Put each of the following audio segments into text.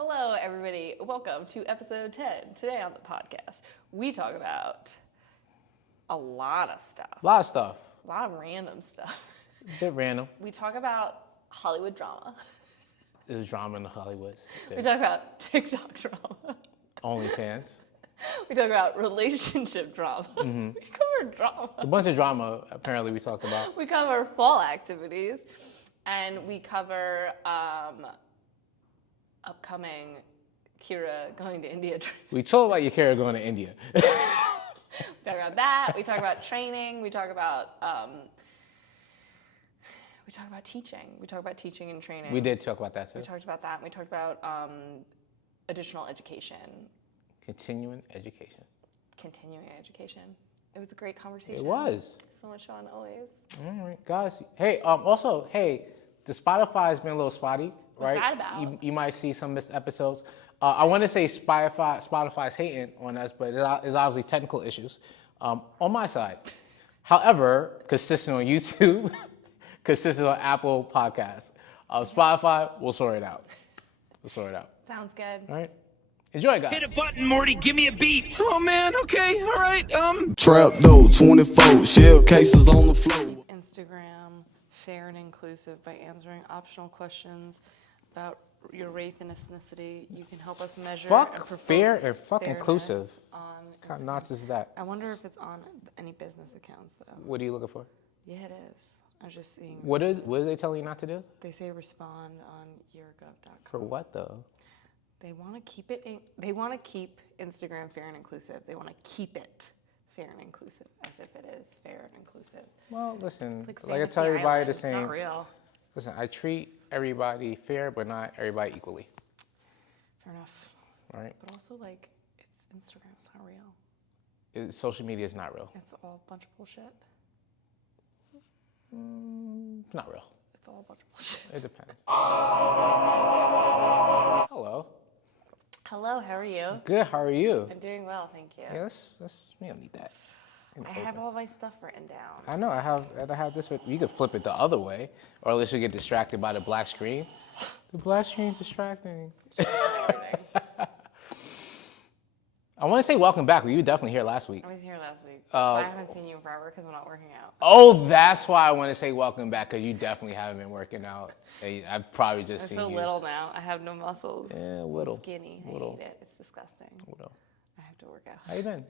Hello, everybody. Welcome to episode 10. Today on the podcast, we talk about a lot of stuff. A lot of stuff. A lot of random stuff. A bit random. We talk about Hollywood drama. There's drama in the Hollywoods. We talk about TikTok drama. OnlyFans. We talk about relationship drama. Mm-hmm. We cover drama. A bunch of drama, apparently, we talked about. We cover fall activities. And we cover upcoming Kira going to India trip. We told about Yakira going to India. We talk about that. We talk about training. We talk about teaching. We talk about teaching and training. We did talk about that, too. We talked about that. We talked about additional education. Continuing education. Continuing education. It was a great conversation. It was. So much fun, always. All right, guys. Hey, also, the Spotify has been a little spotty, right? What's that about? You might see some missed episodes. I want to say Spotify's hating on us, but it's obviously technical issues on my side. However, consistent on YouTube, consistent on Apple Podcasts. Spotify, we'll sort it out. Sounds good. All right. Enjoy, guys. Hit a button, Morty. Give me a beat. Oh man. Okay. All right. Trap though, 24 shell cases on the floor. Instagram, fair and inclusive, by answering optional questions about your race and ethnicity. You can help us measure and Fuck promote fair and fuck fairness inclusive. on What kind of Instagram. nonsense is that? I wonder if it's on any business accounts though. What are you looking for? Yeah, it is. I was just seeing. What are they telling you not to do? They say respond on yourgov.com. For what though? They want to keep it. They want to keep Instagram fair and inclusive. They want to keep it fair and inclusive, as if it is fair and inclusive. Well, listen, It's like I Fantasy tell everybody Island. the It's same. not real. Listen, I treat everybody fair, but not everybody equally. Fair enough. Right? But also, like, it's Instagram. It's not real. Social media is not real. It's all a bunch of bullshit. It's not real. It's all a bunch of bullshit. It depends. Hello. Hello, how are you? Good. How are you? I'm doing well, thank you. Yeah, we don't need that. I have all my stuff written down. I know. I have this. You could flip it the other way, or at least you get distracted by the black screen. The black screen's distracting. I want to say welcome back. Were you definitely here last week? I was here last week. I haven't seen you in forever because I'm not working out. Oh, that's why I want to say welcome back, because you definitely haven't been working out. I've probably just I'm seen so you. little now. I have no muscles. Yeah, little. I'm skinny. Little. I hate it. It's disgusting. Little. I have to work out. How you been?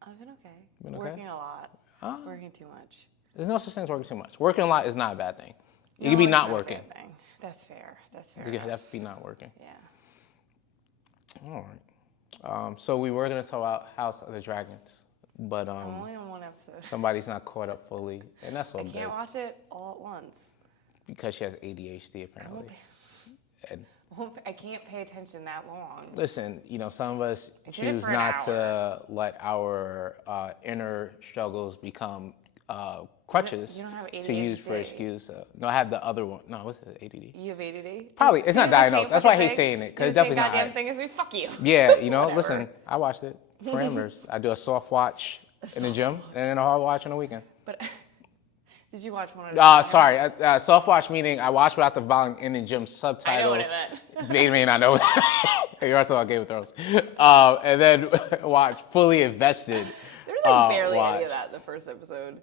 I've been okay. Been okay? Working a lot. Oh. Working too much. There's no such thing as working too much. Working a lot is not a bad thing. You No, could be it's not a working. bad thing. That's fair. That's fair. You could enough. definitely be not working. Yeah. All right. So we were going to talk about House of the Dragons, but I'm only on one episode. somebody's not caught up fully, and that's all I good can't watch it all at once. because she has ADHD apparently. And I can't pay attention that long. listen, some of us I did it choose for an not to let our inner struggles become crutches You don't have to use for ADHD. excuse. No, I have the other one. No, what's it? ADD? You have ADD? Probably. It's Say not the same diagnosed. That's why I hate fucking saying it, thing. 'cause Do it's the definitely same not goddamn right. thing as me. Fuck you. Yeah, Whatever. listen, I watched it. Parameters. I do a soft watch in the gym and then a hard watch on the weekend. But did you watch one of those? Sorry, soft watch meaning I watch without the volume in the gym subtitles. I know what it meant. They may not know. You're also on Game of Thrones. And then watch fully invested. There's like barely watch. any of that in the first episode.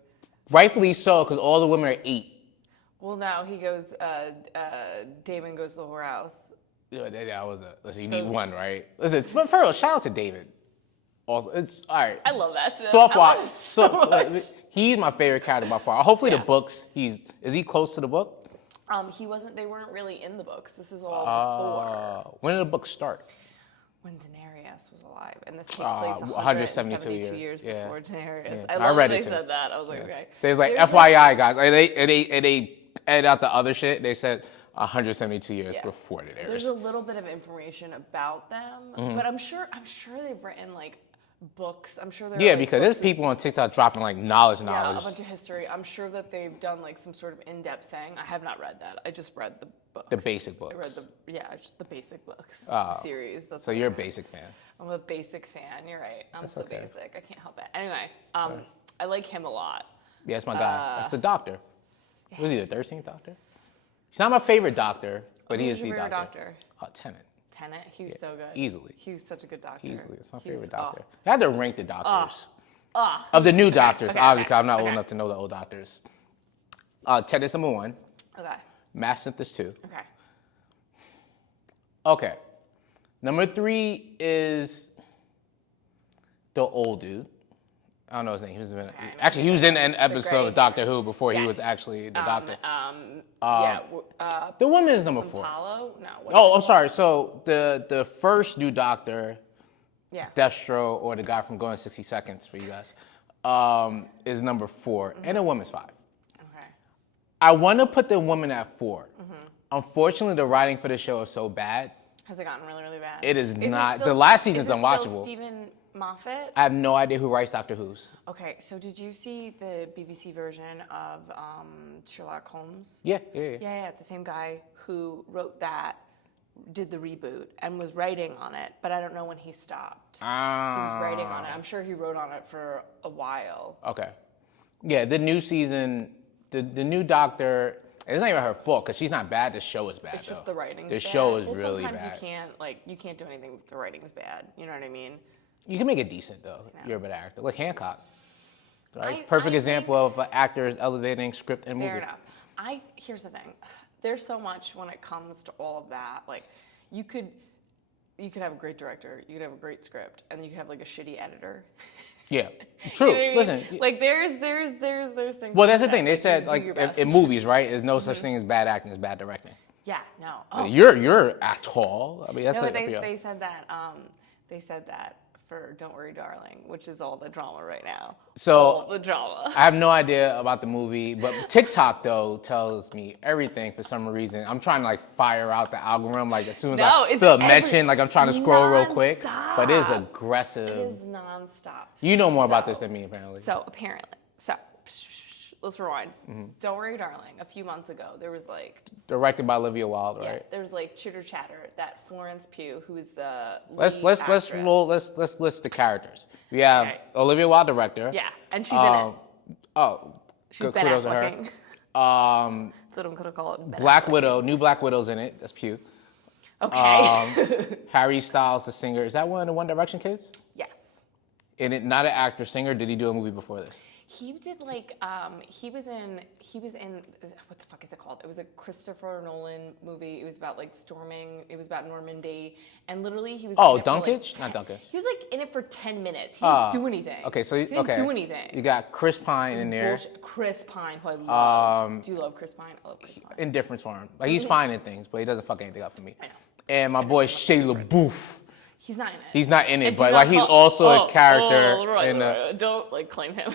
Rightfully so, because all the women are 8. Well, now he goes, Damon goes to the whorehouse. Yeah, that was listen, you need one, right? Listen, for real, shout out to David. Also, it's all right. I love that. Too. Soft I watch. love him so much. He's my favorite character by far. Hopefully Yeah. the books. Is he close to the book? He wasn't. They weren't really in the books. This is all before When did the book start? when Daenerys was alive, and this takes place 172 172 years. years Yeah. before Daenerys. Yeah. I I love read that it they too. said that. I was like, okay. There's like There's FYI, guys. They edit out the other shit. They said 172 years Yeah. before Daenerys. There's a little bit of information about them, but I'm sure they've written like books. I'm sure there are, Yeah, like, because books there's people on TikTok dropping like knowledge. Yeah, a bunch of history. I'm sure that they've done like some sort of in-depth thing. I have not read that. I just read the books. The basic I read books. just the basic books Oh. series. That's So what you're a I read. basic fan. I'm a basic fan. You're right. I'm so okay. basic. I can't help it. Anyway, I like him a lot. Yeah, that's my guy. That's the doctor. Was he the 13th Doctor? He's not my favorite Doctor, but he Who's is the your favorite Doctor. Doctor? Tennant. Tenet, he was so good. Easily. He was such a good doctor. Easily. It's my He was- favorite doctor. I had to rank the doctors. Oh, Of the new doctors, okay, obviously, okay, I'm not old okay. enough to know the old doctors. Tenet's number 1. okay, Matt Smith is 2. okay. Okay. Number 3 is the old dude. I don't know his name. He was he was in an episode of great- Doctor Who before he Yes. was actually the doctor. Yeah, The woman is number 4. Apollo? No. What Oh, I'm sorry. So the first new doctor, yeah. Destro, or the guy from Going 60 Seconds for you guys, is number 4, and the woman's 5. Okay. I want to put the woman at 4. Mm-hmm. Unfortunately, the writing for the show is so bad. Has it gotten really, really bad? It is not. still- The last season's is it unwatchable. Still Stephen Moffat? I have no idea who writes Doctor Who's. Okay, so did you see the BBC version of Sherlock Holmes? Yeah. Yeah, the same guy who wrote that did the reboot and was writing on it, but I don't know when he stopped. He was writing on it. I'm sure he wrote on it for a while. Okay. Yeah, the new season, the new Doctor. It's not even her fault because she's not bad. The show is bad. It's just though. the writing's The bad. show is well, really sometimes bad. you can't do anything if the writing's bad. You know what I mean? You can make it decent though. No. You're a better actor, like Hancock. Right? I Perfect think- example of actors elevating script and movie. Fair enough. Here's the thing. There's so much when it comes to all of that. Like, you could have a great director, you could have a great script, and then you could have like a shitty editor. Yeah, You true. know what I mean? Listen. like there's things. Well, that's the that thing. They you said do like your in best. Mm-hmm. movies, right? There's no such thing as bad acting, as bad directing. Yeah, no. Oh. You're tall. I mean, that's No, like they said that. They said that for "Don't Worry, Darling," which is all the drama right now. So all the drama. I have no idea about the movie, but TikTok though tells me everything for some reason. I'm trying to like fire out the algorithm like as soon as No, I it's feel a every- mention, like I'm trying to scroll real quick. But it is nonstop. aggressive. It is nonstop. You know more about So- this than me, apparently. So apparently, let's rewind. Mm-hmm. Don't Worry, Darling. A few months ago, there was like Directed by Olivia Wilde, yeah, right? there was like chitter chatter that Florence Pugh, who is the Let's lead let's actress, let's list the characters. We have Okay. Olivia Wilde, director. yeah, and she's in it. Oh, She's good Ben kudos to her. Afflecking. That's That's what I'm gonna call it. Ben Black Affleck. Widow, new Black Widow's in it. That's Pugh. Okay. Harry Styles, the singer. Is that one of the One Direction kids? yes. And it not an actor, singer. Did he do a movie before this? He did like he was in what the fuck is it called? It was a Christopher Nolan movie. It was about like storming. It was about Normandy, and literally he was. Oh, in it for, like, Dunkage? Not Dunkage. He was like in it for 10 minutes. He didn't do anything. Okay, so he didn't okay. do anything. You got Chris Pine in there. Bullshit. Chris Pine, who I love. Do you love Chris Pine? I love Chris Pine. Indifference for him. Like he's fine in things, but he doesn't fuck anything up for me. I know. And my boy Shia LaBeouf. He's not in it. He's not in it, And do but not like he's call- also a character Leroy, in the. Leroy, don't like claim him.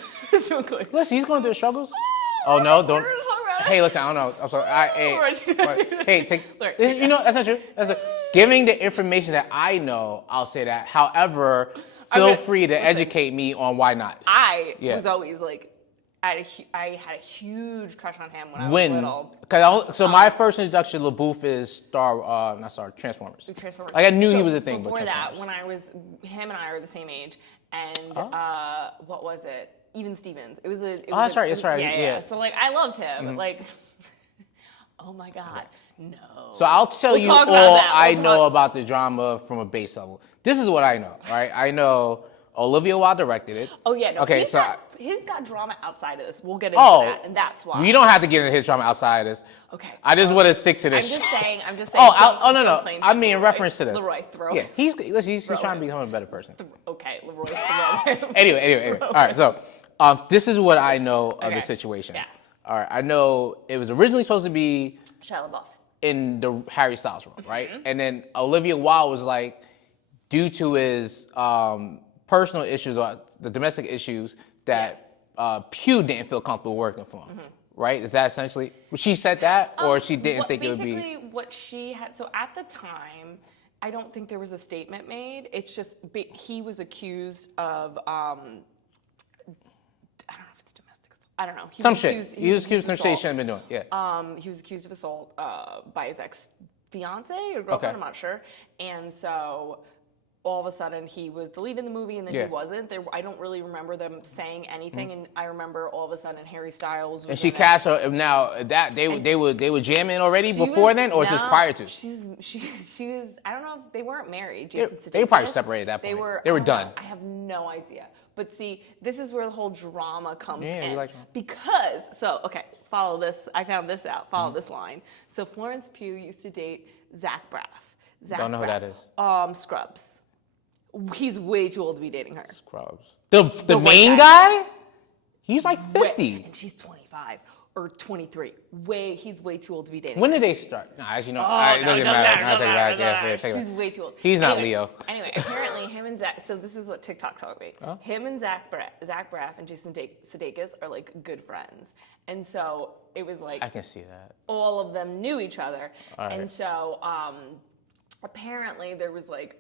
Don't claim him. Listen, he's going through struggles. Oh no, don't. We're gonna talk about it. Hey, listen, I don't know. I'm sorry. Hey, take. Look, You know that's not true. Giving the information that I know. I'll say that. However, feel Okay, free to listen. educate me on why not. I Yeah. was always like, I had a huge crush on him when I was When? little. So my first introduction to LaBeouf is Transformers. Transformers. Like I knew he So was a thing, Before but that, Transformers. him and I are the same age, and Oh. what was it? Even Stevens. It was a. Oh, that's right, that's right, Yeah, yeah. So like, I loved him. Like, oh my god, no. So I'll tell We'll you talk all about that. I We'll know talk- about the drama from a base level. This is what I know, right? I know Olivia Wilde directed it. Oh yeah, no. Okay, He's got drama outside of this. We'll get into Oh, that, and that's why. we don't have to get into his drama outside of this. Okay. I just want to stick to I'm this. just saying. Oh, don't no. claim I him, mean in Leroy. reference to this. Leroy, throw. Yeah, he's trying to him. become a better person. Okay, Leroy, throw him. Anyway. All right, so this is what I know of the Okay, situation. yeah. All right, I know it was originally supposed to be Shia LaBeouf. in the Harry Styles role, right? Mm-hmm. And then Olivia Wilde was like, due to his personal issues or the domestic issues, that Pugh didn't feel comfortable working for him, right? Is that essentially? She said that, or she didn't think it would be? Basically, what she had. So at the time, I don't think there was a statement made. It's just he was accused of. I don't know if it's domestic assault. I don't know. He Some was shit. accused- He was accused of some shit he assault. shouldn't have been doing. Yeah. He was accused of assault by his ex-fiance or girlfriend, Okay. I'm not sure. And so all of a sudden he was the lead in the movie and then Yeah. he wasn't. I don't really remember them saying anything, and I remember all of a sudden Harry Styles was And she in it. cast her now. That they were jamming already She before was- then, or just no, prior to? She was. I don't know. They weren't married. They- Jason they were probably Sudeikis. separated at that They point. were. They were I don't know. done. I have no idea. But see, this is where the whole drama comes Yeah, you in. like drama. Because okay, follow this. I found this out. Mm-hmm. Follow this line. So Florence Pugh used to date Zach Braff. Zach Don't know who Braff. that is. Scrubs. He's way too old to be dating her. Scrubs. The white main guy. guy? He's like 50. And she's 25 or 23. He's way too old to be dating. When did they start? No, as you know, Oh, it doesn't matter. I take it back. Yeah, take it She's back. way too old. He's not Anyway- Leo. Anyway, apparently him and Zach. So this is what TikTok told me. Him and Zach Braff and Jason Sudeikis are like good friends, and so it was like I can see that. all of them knew each other, All right. and so apparently there was like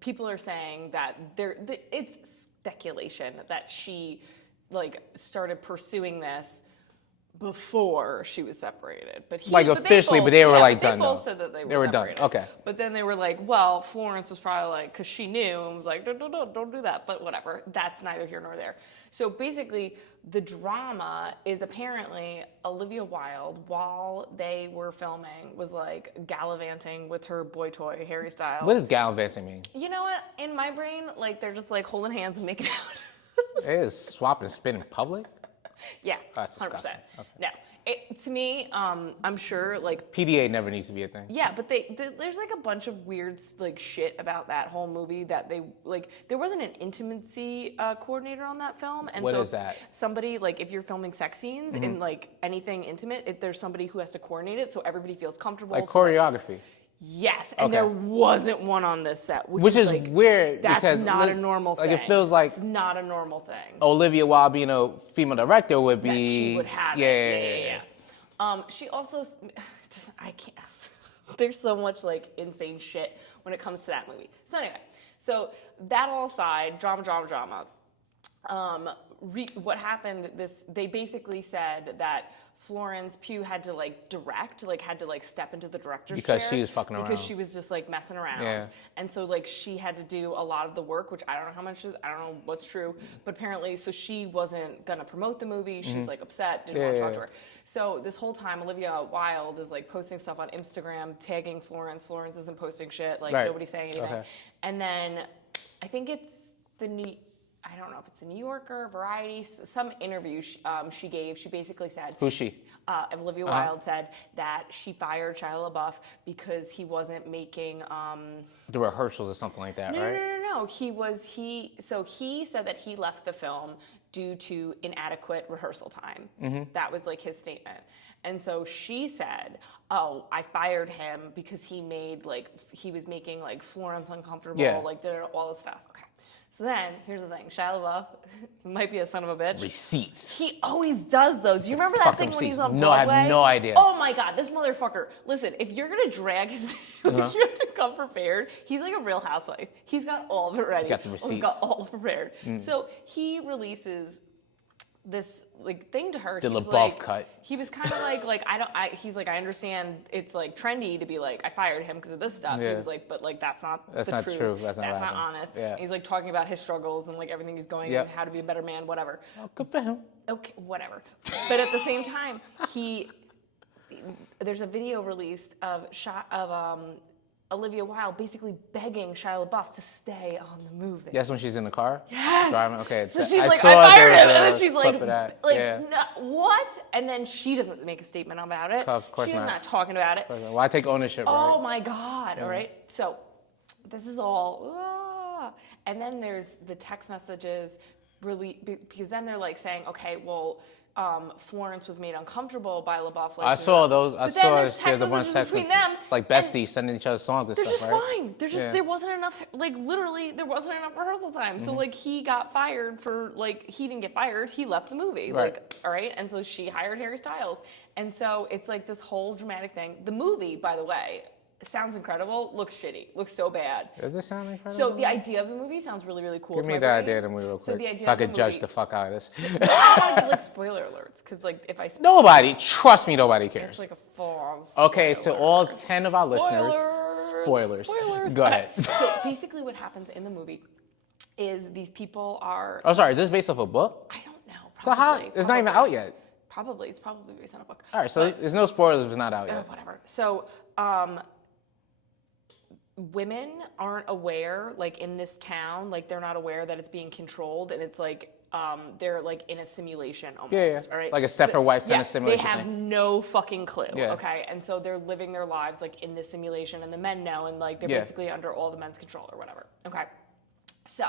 people are saying that it's speculation that she like started pursuing this before she was separated, but Like, officially, but they were, like, done, They both though. said that they They were done, separated. okay. But then they were like, well, Florence was probably like, because she knew and was like, don't do that. But whatever, that's neither here nor there. So basically, the drama is apparently Olivia Wilde, while they were filming, was like gallivanting with her boy toy Harry Styles. What does gallivanting mean? You know what? In my brain, like they're just like holding hands and making out. It is swap and spit in public? Yeah, That's 100%. disgusting. Okay. No, to me, I'm sure like PDA never needs to be a thing. yeah, but there's like a bunch of weird like shit about that whole movie that they like. There wasn't an intimacy coordinator on that film, and What so is that? somebody like if you're filming sex scenes and like anything intimate, if there's somebody who has to coordinate it so everybody feels comfortable. Like so that- choreography. yes, and Okay. there wasn't one on this set, Which is like, weird That's because not a normal thing. Like it feels like it's not a normal thing. Olivia Wilde being a female director would be. That she would have yeah, it. Yeah. She also, I can't. There's so much like insane shit when it comes to that movie. So anyway, so that all aside, drama. What happened? They basically said that Florence Pugh had to like direct, like had to like step into the director's Because chair she was fucking around. because she was just like messing around. Yeah. And so like she had to do a lot of the work, which I don't know how much I don't know what's true, but apparently so she wasn't gonna promote the movie. She's like upset, didn't want to talk to her. So this whole time Olivia Wilde is like posting stuff on Instagram, tagging Florence. Florence isn't posting shit, like Right. nobody's saying anything. Okay. And then I think it's I don't know if it's the New Yorker, Variety, some interview she gave. She basically said, Who's she? Olivia Wilde said that she fired Shia LaBeouf because he wasn't making. The rehearsals or something like that, right? No. He said that he left the film due to inadequate rehearsal time. Mm-hmm. That was like his statement. And so she said, "Oh, I fired him because he was making like Florence uncomfortable, Yeah. like did all this stuff." Okay. So then, here's the thing. Shia LaBeouf might be a son of a bitch. Receipts. He always does those. Do you remember that Fucking thing when he's receipts. on No, I have Broadway? no idea. Oh my God, this motherfucker. Listen, if you're gonna drag his, you have to come prepared. He's like a Real Housewife. He's got all of it ready. Got the He's receipts. got all of it prepared. So he releases this like thing to her. The He's LaBeouf like, cut. He was kind of like he's like, I understand it's like trendy to be like, I fired him because of this stuff. He Yeah. was like, but like that's not That's the not truth. true. That's not what happened. honest. Yeah. And he's like talking about his struggles and like everything he's going Yep. and how to be a better man, whatever. Oh, good for him. Okay, whatever. But at the same time, there's a video released of Olivia Wilde basically begging Shia LaBeouf to stay on the movie. That's when she's in the car? Yes. Driving? Okay. So she's I like, saw I fired there him, was and a then she's clip like, of that. like, yeah. no, what? And then she doesn't make a statement about it. Of course She's not. not talking about it. Why take ownership, Oh right? my God! All right. So this is all, and then there's the text messages, really, because then they're like saying, okay, well, Florence was made uncomfortable by LaBeouf. Like, I saw those. I But then saw there's there's text a bunch messages of text between with, them, like and besties sending each other songs and they're stuff, just right? fine. They're just Yeah. there wasn't enough, like literally there wasn't enough rehearsal time. Mm-hmm. So like he got fired for like he didn't get fired. He left the movie. Right. Like all right, and so she hired Harry Styles, and so it's like this whole dramatic thing. The movie, by the way, sounds incredible. Looks shitty. Looks so bad. Does it sound incredible? So the idea of the movie sounds really, really cool. Give to me my the brain. idea of the movie real So quick, the idea so I of the could judge movie- the fuck out of this. I don't want to give like spoiler alerts because like if I Nobody, trust me, nobody cares. it's like a full-on Okay, so all spoiler. 10 of our listeners, Spoiler Spoilers. Spoilers. Go Okay. ahead. So basically, what happens in the movie is these people are. Oh, sorry. Is this based off a book? I don't know. So how? Probably, It's not even probably. out yet. Probably, it's probably based on a book. All right. So But- there's no spoilers if it's not out Oh, yet. whatever. So, women aren't aware, like in this town, like they're not aware that it's being controlled, and it's like they're like in a simulation almost. Yeah. All right. Like a Stepford Wife kind yeah, of simulation They have thing. no fucking clue. Yeah. Okay, and so they're living their lives like in this simulation, and the men know, and like they're Yeah. basically under all the men's control or whatever. Okay. So,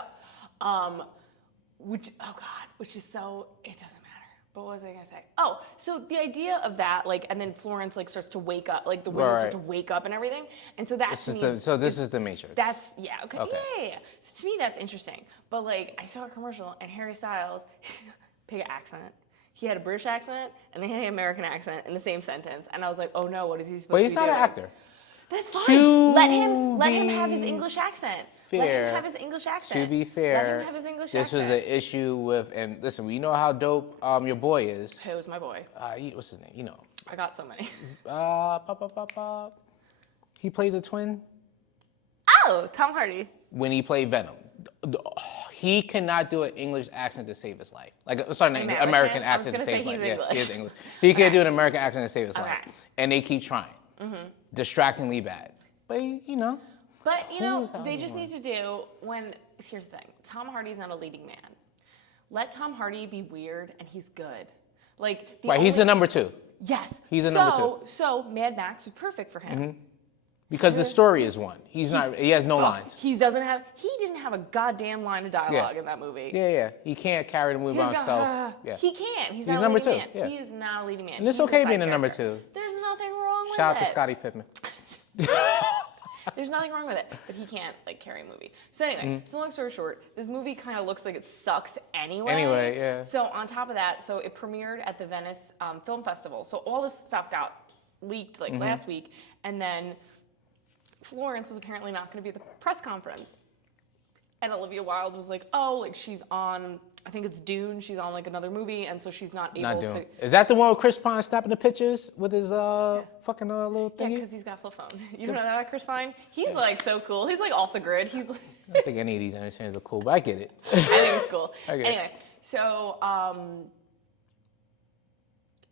which is so it doesn't matter. But what was I gonna say? Oh, so the idea of that, like, and then Florence like starts to wake up, like the women start to wake up and everything, and so that This to is me, the, so this is the Matrix. that's okay. Okay. Yeah. So to me, that's interesting. But like, I saw a commercial, and Harry Styles, big accent. He had a British accent, and they had an American accent in the same sentence, and I was like, oh no, what is he supposed But to he's be not doing? an actor. That's fine. To Let him have his be English accent. Let fair, him have his English accent. To be fair, let him have his English this accent. was an issue with, and listen, we know how dope your boy is. Who was my boy? What's his name? You know. I got so many. He plays a twin Oh, Tom Hardy. when he played Venom. He cannot do an English accent to save his life. Like, sorry, an American? American I was accent to gonna save his say life. he's Yeah, English. he is English. He can't do an American accent to save his life. Okay. And they keep trying. Distractingly bad. But, you know. But you know, Who's the they other just one? need to do here's the thing. Tom Hardy's not a leading man. Let Tom Hardy be weird and he's good. Like Right, he's the number two. Yes. He's the number two. So Mad Max was perfect for him. Because the story is one. He has no lines. He didn't have a goddamn line of dialogue in that movie. Yeah. He can't carry the movie He by was himself. Yeah. He can't. He's He's not a number leading two, man. yeah. He is not a leading man. And it's He's okay side being a number character. two. There's nothing wrong with Shout it. out to Scottie Pippen. There's nothing wrong with it, but he can't like carry a movie. So anyway, so long story short, this movie kind of looks like it sucks anyway. Anyway, yeah. So on top of that, so it premiered at the Venice Film Festival. So all this stuff got leaked like last week, and then Florence was apparently not going to be at the press conference. And Olivia Wilde was like, oh, like she's on, I think it's Dune. She's on like another movie, and so she's not able Not to. doing. Is that the one with Chris Pine snapping the pictures with his fucking little Yeah, thingy? because he's got a flip phone. You don't know that about Chris Pine? He's like so cool. He's like off the grid. He's like, I don't think any of these entertainers are cool, but I get it. I think it's cool. Okay. Anyway, so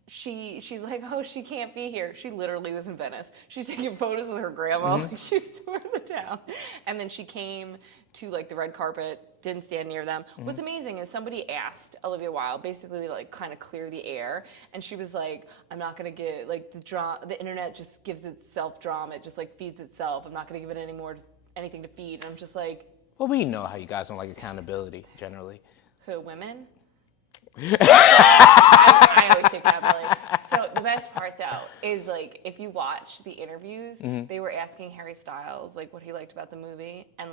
she's like, oh, she can't be here. She literally was in Venice. She's taking photos with her grandma. Like she's touring the town. And then she came to like the red carpet, didn't stand near them. What's amazing is somebody asked Olivia Wilde basically like kind of clear the air, and she was like, I'm not gonna give like the internet just gives itself drama. It just like feeds itself. I'm not gonna give it anything to feed. And I'm just like, Well, we know how you guys don't like accountability generally. who, women? I always take that, Billy. So the best part though is like if you watch the interviews, they were asking Harry Styles like what he liked about the movie, and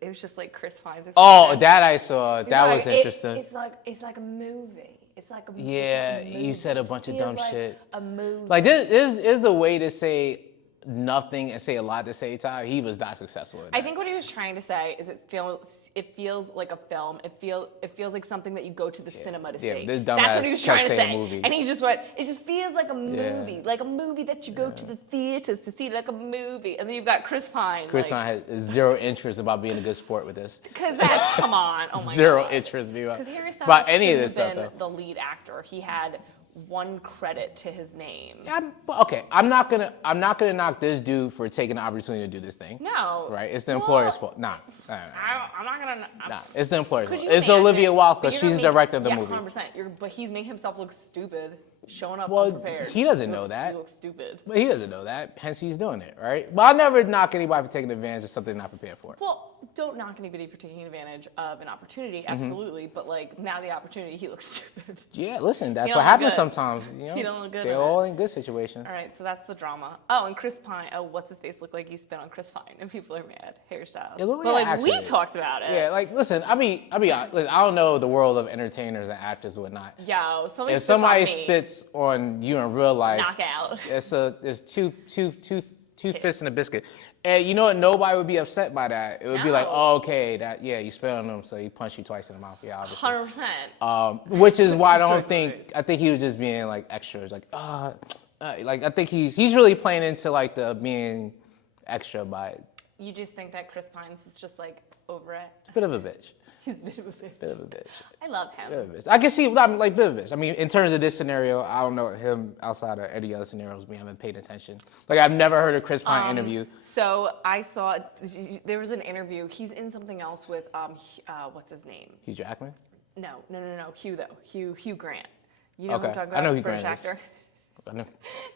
it was just like Chris Pine's. Oh, expression. that I saw. He's That like, was interesting. It's like a movie. It's like a Yeah, it's like a you movie. said a bunch of It feels dumb like shit. A movie. Like this is a way to say nothing and say a lot at the same time. He was not successful at that. I think what he was trying to say is it feels like a film. It feels like something that you go to the cinema to Yeah, see. this That's what he dumbass was kept trying to saying say. movie. And he just went, it just feels like a movie, like a movie that you go to the theaters to see, like a movie. And then you've got Chris Pine. Chris Pine has zero interest about being a good sport with this. Because that's, come on. Oh my Zero God. interest Because Harry Styles about any of should this have stuff been though. the lead actor. He had one credit to his name. Okay, I'm not gonna knock this dude for taking the opportunity to do this thing. No. Right? It's the employer's fault. Nah. I'm not going to. Nah. It's the employer's Could fault. you It's imagine? Olivia Wilde But because you're she's the gonna director of the movie. 100%. But he's making himself look stupid, showing up Well, unprepared. he doesn't know that. He looks stupid. But he doesn't know that, hence he's doing it, right? But I'll never knock anybody for taking advantage of something they're not prepared for. Well, don't knock anybody for taking advantage of an opportunity, Mm-hmm. absolutely. But like now the opportunity, he looks stupid. Yeah, listen, that's He what don't look happens good. sometimes. You know, He don't look good they're in all it. in good situations. All right, so that's the drama. Oh, and Chris Pine. Oh, what's his face look like? He spit on Chris Pine, and people are mad. Hairstyles. It looked But like like an we accident. talked about it. Yeah, like listen, listen, I don't know the world of entertainers and actors and whatnot. Yo, If somebody spits on me, spits on you in real life, knockout. it's two fists in a biscuit. And you know what? Nobody would be upset by that. It would be like, No. oh, okay, yeah, you spit on him, so he punched you twice in the mouth. Yeah, obviously. 100%. Which is why I don't So think. I think he was just being like extra. Like I think he's really playing into like the being extra by You just think that Chris Pines is just like over it. bit of a bitch. He's a bit of a bitch. Bit of a bitch. I love him. Bit of a bitch. I can see I'm like bit of a bitch. I mean, in terms of this scenario, I don't know him outside of any other scenarios. We haven't paid attention. Like I've never heard a Chris Pine interview. So I saw there was an interview. He's in something else with what's his name? Hugh Jackman. No. Hugh though. Hugh Grant. You know who I'm Okay. talking about? I know who British Grant is. actor. I know.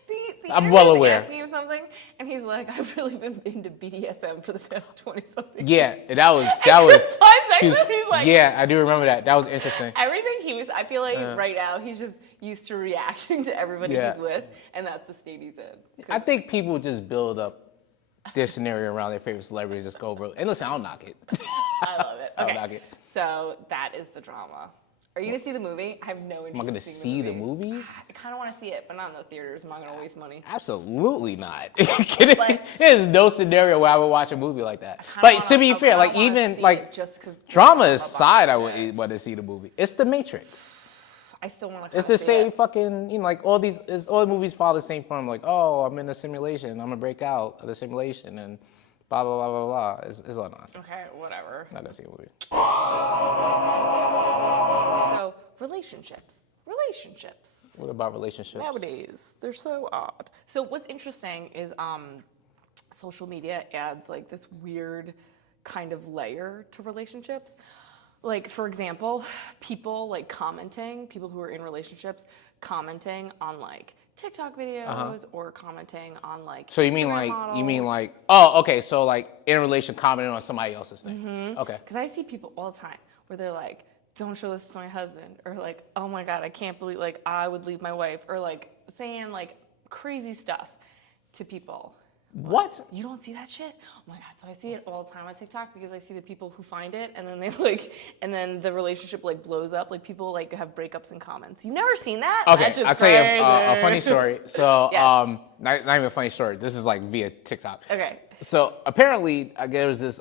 The I'm interview well was aware. Asking him something, and he's like, "I've really been into BDSM for the past 20-something." Yeah, years." that was And Chris Pine He's- texted him, he's like, yeah, I do remember that. That was interesting. Everything he was, I feel like right now he's just used to reacting to everybody Yeah. he's with, and that's the state he's in. I think people just build up their scenario around their favorite celebrities, just go over. And listen, I don't knock it. I love it. I don't Okay, knock it. so that is the drama. Are you gonna see the movie? I have no interest. Am I gonna in see seeing the movie? I kind of want to see it, but not in the theaters. I'm not gonna waste money. Absolutely not. Are you kidding me? But- There's no scenario where I would watch a movie like that. I But wanna- to be I fair, kinda like wanna even see like it just 'cause drama the aside, I behind it. would want to see the movie. It's The Matrix. I still want to. It's the same fucking, like all the movies follow the same form. Like, oh, I'm in a simulation. I'm gonna break out of the simulation and blah blah blah blah blah. It's all nonsense. Okay, whatever. Not gonna see a movie. So relationships. What about relationships? Nowadays, they're so odd. So what's interesting is social media adds like this weird kind of layer to relationships. Like, for example, people like commenting, people who are in relationships commenting on like TikTok videos or commenting on like So you mean Instagram models. oh, okay, so like in a relation commenting on somebody else's thing. Okay. Because I see people all the time where they're like, don't show this to my husband, or like, oh my God, I can't believe, like, I would leave my wife, or like saying like crazy stuff to people. What? You don't see that shit? Oh my God. So I see it all the time on TikTok because I see the people who find it and then they like, and then the relationship like blows up. Like people like have breakups in comments. You've never seen that? Okay, That's just I'll tell you a crazy. funny story. So, Yes. not even a funny story. This is like via TikTok. Okay. So apparently, there was this.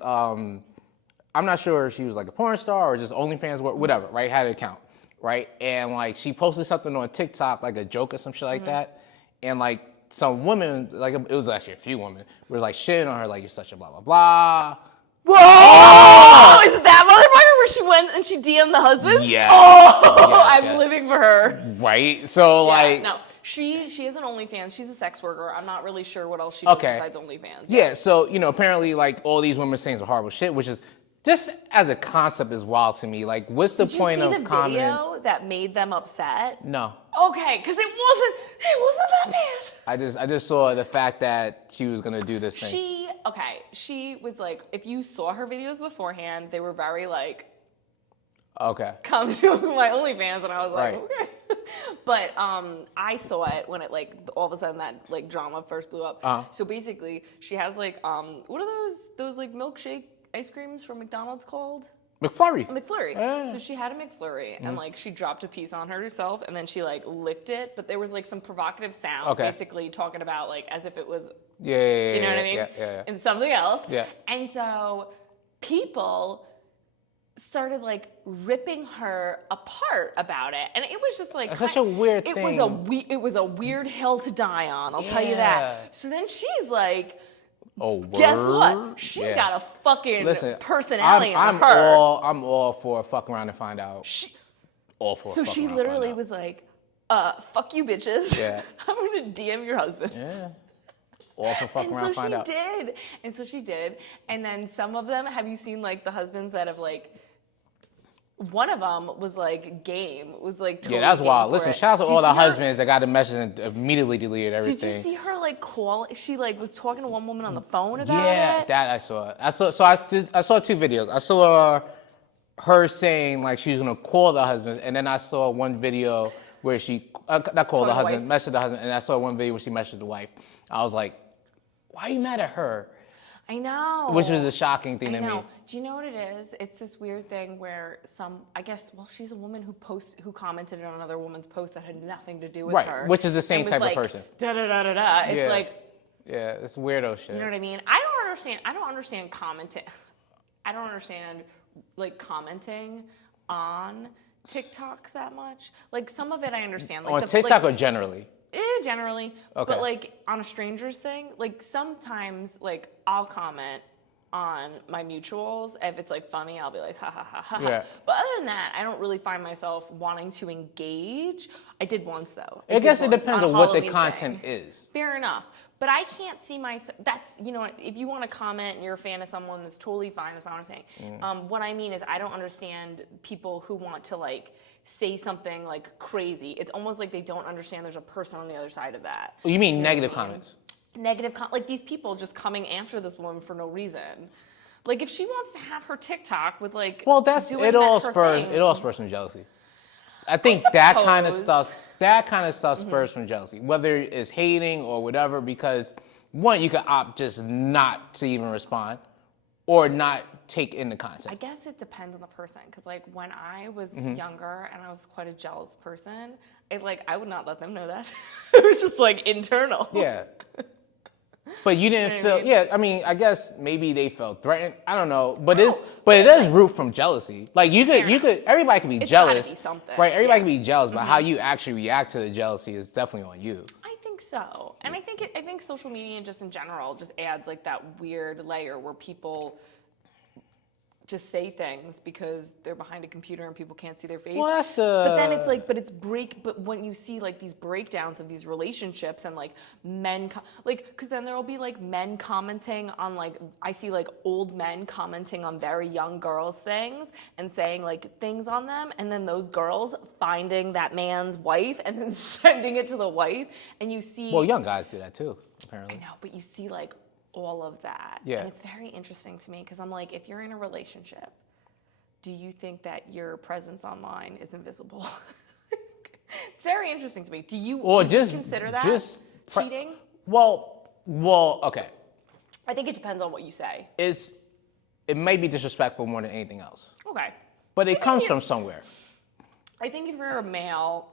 I'm not sure if she was like a porn star or just OnlyFans, whatever. Right? Had an account, right? And like she posted something on TikTok, like a joke or some shit like that, and like some women, like it was actually a few women, was like shitting on her, like you're such a blah blah blah. Whoa! Oh, is it that motherfucker where she went and she DM'd the husband? Yes. Oh, Yes, I'm yes. living for her. Right? So Yeah, like, no, she is an OnlyFans. She's a sex worker. I'm not really sure what else she does Okay. besides OnlyFans. yeah. So apparently, like all these women saying some horrible shit, which is just as a concept is wild to me. Like, what's the Did point you see of the commenting? video that made them upset? No. Okay, because it wasn't that bad. I just saw the fact that she was gonna do this thing. She was like, if you saw her videos beforehand, they were very like, Okay. come to my OnlyFans, and I was like, Right. okay. But I saw it when it like all of a sudden that like drama first blew up. Uh-huh. So basically, she has like what are those like milkshake ice creams from McDonald's called? McFlurry. A McFlurry. Yeah. So she had a McFlurry and like she dropped a piece on herself and then she like licked it, but there was like some provocative sound Okay. basically talking about like as if it was, Yeah. you know what I mean? Yeah. And something else. Yeah. And so people started like ripping her apart about it. And it was just like It's such a weird it thing. was a weird hill to die on, I'll tell you Yeah. that. So then she's like, Oh, word? guess what? She's Yeah. got a fucking Listen, personality I'm in her. I'm all for fuck around and find out. All for So fuck she around and literally find out. was like, fuck you bitches. Yeah. I'm gonna DM your husbands. Yeah. All for fuck And around and so find she out. did. And so she did. And then some of them, have you seen like the husbands that have like, one of them was like game, was like totally Yeah, that's game wild. for Listen, it. shout out to Did you all the see her- husbands that got the message and immediately deleted Did everything. you see her like call? She like was talking to one woman on the phone about Yeah, it. that I saw. I saw two videos. I saw her saying like she was gonna call the husband, and then I saw one video where she not called the Told the husband, wife. messaged the husband, and I saw one video where she messaged the wife. I was like, why are you mad at her? I know. Which was a shocking thing I to know. me. Do you know what it is? It's this weird thing where she's a woman who commented on another woman's post that had nothing to do with Right, her. which is the same and was type of like, person. Da da da da da. It's Yeah. like, Yeah, it's weirdo shit. you know what I mean? I don't understand commenting. I don't understand like commenting on TikToks that much. Like some of it I understand. Like On TikTok or generally? of generally, Okay. but like on a stranger's thing, like sometimes like I'll comment on my mutuals. If it's like funny, I'll be like, ha ha ha ha. Yeah. But other than that, I don't really find myself wanting to engage. I did once though. I guess it did once depends a on what the Halloween content thing. is. Fair enough. But I can't see myself, that's, you know, if you want to comment and you're a fan of someone, that's totally fine. That's not what I'm saying. What I mean is I don't understand people who want to like say something like crazy. It's almost like they don't understand there's a person on the other side of that. You mean negative comments? Like these people just coming after this woman for no reason. Like if she wants to have her TikTok with like, Well, doing it all her spurs thing, it all spurs from jealousy. I think that kind of suppose. stuff spurs from jealousy, whether it's hating or whatever. Because one, you could opt just not to even respond, or not take in the I content. guess it depends on the person, because like when I was Mm-hmm. younger and I was quite a jealous person, I would not let them know that. It was just like internal. Yeah. But you didn't You know what I feel. mean? Yeah, I mean, I guess maybe they felt threatened. I don't know, but it does root from jealousy. Like everybody can be It's gotta jealous, be something, right? Everybody yeah. can be jealous, but how you actually react to the jealousy is definitely on you. I think so, and I think social media just in general just adds like that weird layer where people just say things because they're behind a computer and people can't see their face. Well, that's But then it's like, but when you see like these breakdowns of these relationships and like because then there will be like men commenting on like, I see like old men commenting on very young girls' things and saying like things on them, and then those girls finding that man's wife and then sending it to the wife, and you see. Well, young guys do that too, I apparently. know, but you see like all of that. Yeah. And it's very interesting to me because I'm like, if you're in a relationship, do you think that your presence online is invisible? It's very interesting to me. Do you, Or would you just consider that cheating? Well, okay. I think it depends on what you say. It may be disrespectful more than anything else, Okay. but it comes from somewhere. I think if you're a male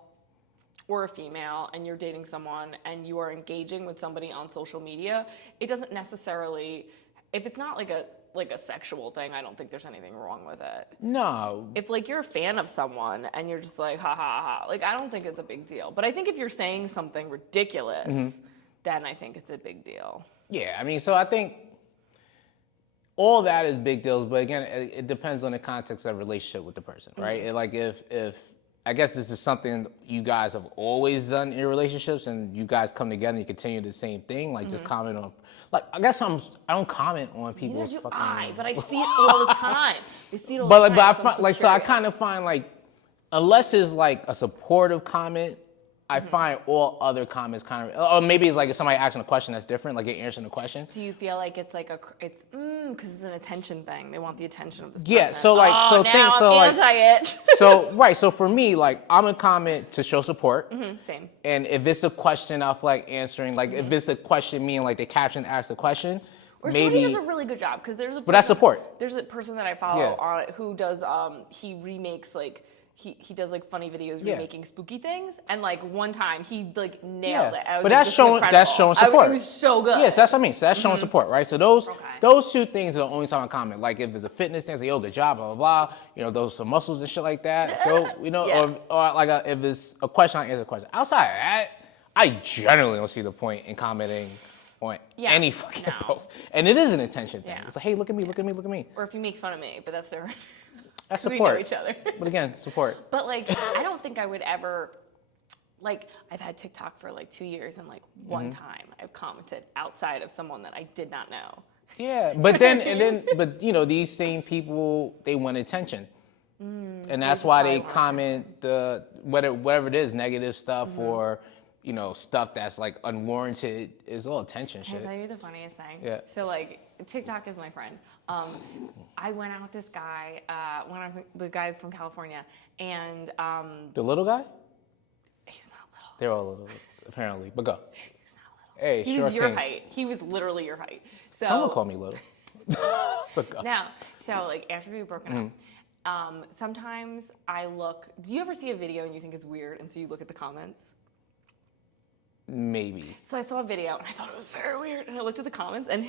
or a female and you're dating someone and you are engaging with somebody on social media, it doesn't necessarily, if it's not like a sexual thing, I don't think there's anything wrong with it. No, If like you're a fan of someone and you're just like ha ha ha, like I don't think it's a big deal. But I think if you're saying something ridiculous, then I think it's a big deal. yeah, I mean, so I think all that is big deals, but again, it depends on the context of relationship with the person, right? It, like if I guess this is something you guys have always done in your relationships, and you guys come together and you continue the same thing, like just comment on, like I guess I don't comment on people's Neither do fucking. I, but I see it all the time. I see it all But the like, time. but I find, like, so I kind of find like, unless it's like a supportive comment, I find all other comments kind of, or maybe it's like if somebody asking a question that's different, like you're answering the question. Do you feel like it's like because it's an attention thing? They want the attention of this person. Yeah, so like, oh, so now think, so I'm like, anti it. so right, so for me, like, I'm gonna comment to show support, Same. and if it's a question, I feel like answering, like, if it's a question, meaning like the caption asks a question, Or somebody maybe. does a really good job because there's a. But that's person- support. There's a person that I follow Yeah. on it who does he remakes like. He does like funny videos Yeah. remaking spooky things, and like one time he like Yeah, nailed it. I was but like, that's this is showing incredible. support. It was so good. Yes, that's what I mean. So that's showing support, right? So those Okay. those two things are the only time I comment. Like if it's a fitness thing, say, "Yo, good job," blah blah blah. You know, those some muscles and shit like that. You know, Yeah. or like if it's a question, I answer a question. Outside of that, I generally don't see the point in commenting on Yeah, any fucking no. post. And it is an attention thing. Yeah. It's like, hey, look at me, look at me, look at me. Or if you make fun of me, but that's different. That's We know support. each other. But again, support. But like, I don't think I would ever. Like, I've had TikTok for like 2 years, and like one time I've commented outside of someone that I did not know. Yeah, but then but you know, these same people, they want attention. And that's just why probably they want comment the whatever it is, negative stuff or you know, stuff that's like unwarranted, is all attention Can I shit. tell you the funniest thing? Yeah. So like, TikTok is my friend. I went out with this guy when I was the guy from California, and The little guy? he was not little. They're all little, apparently. But go. He was not little. Hey, He sure was your kings. height. He was literally your height. So Someone call me little. But go. now, so like after we were broken up, sometimes I look. Do you ever see a video and you think it's weird, and so you look at the comments? Maybe. So I saw a video and I thought it was very weird. And I looked at the comments and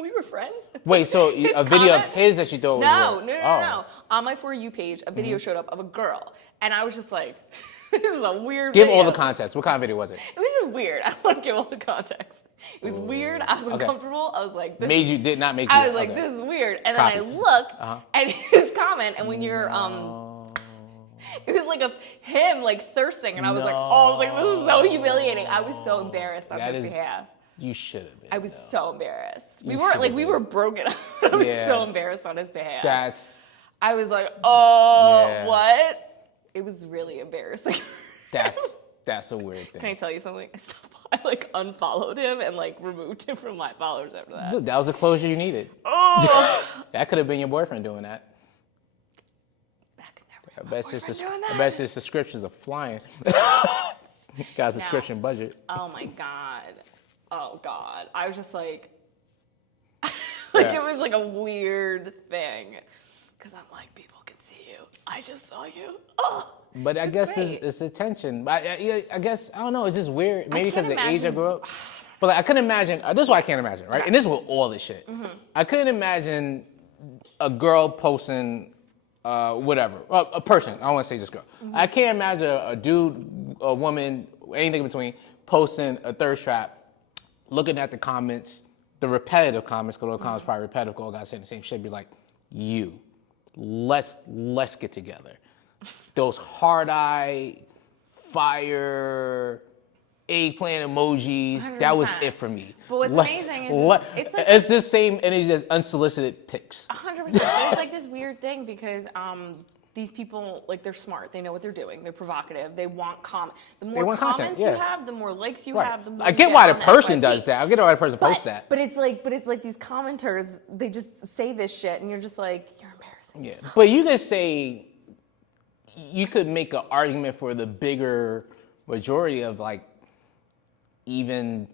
we were friends. Wait, so a video of comment- his that you thought was No, weird? no, no, Oh. no. On my For You page, a video showed up of a girl. And I was just like, this is a weird Give video. all the context. What kind of video was it? It was just weird. I don't want to give all the context. It was weird. I was Okay. uncomfortable. I was like, this Did not make you. I was like, okay. this is weird. And then I Copy. look Uh-huh. at his comment, and when you're it was like him like thirsting, and I was like, oh, I was like, this is so humiliating. I was so embarrassed on That his is- behalf. You should have been. I was so embarrassed. We You weren't like should've we been. were broken up. I was Yeah. so embarrassed on his behalf. That's I was like, oh, Yeah. what? It was really embarrassing. that's a weird thing. Can I tell you something? I like unfollowed him and like removed him from my followers after that. Dude, that was the closure you needed. Oh, That could have been your boyfriend doing that. that could never I be my bet his, boyfriend doing I that. bet his subscriptions are flying. Got a subscription budget. Oh my god. Oh god. I was just like, Yeah. it was like a weird thing. Cause I'm like, people can see you. I just saw you. Oh. But I guess great. it's attention. I guess, I don't know, it's just weird. Maybe because can't the age I imagine- grew up. But like, I couldn't imagine, this is what I can't imagine, right? Okay. And this is with all this shit. I couldn't imagine a girl posting whatever, a person, I don't want to say just girl. I can't imagine a dude, a woman, anything in between, posting a thirst trap, looking at the comments, the repetitive comments, because the comments probably repetitive, all guys saying the same shit, be like, let's get together. Those hard eye, fire, eggplant emojis, that was 100%. it for me. But what's Let's- amazing is let- it's like- it's the same energy as unsolicited pics. 100%. But it's like this weird thing because these people, like, they're smart. They know what they're doing. They're provocative. They want comment. The more want comments content, you yeah. have, the more likes you Right. have, the more I you get why the on that person FYP. does that. I get why the person posts that. But it's like these commenters, they just say this shit, and you're just like, you're embarrassing. Yeah. But you could say, you could make an argument for the bigger majority of like, even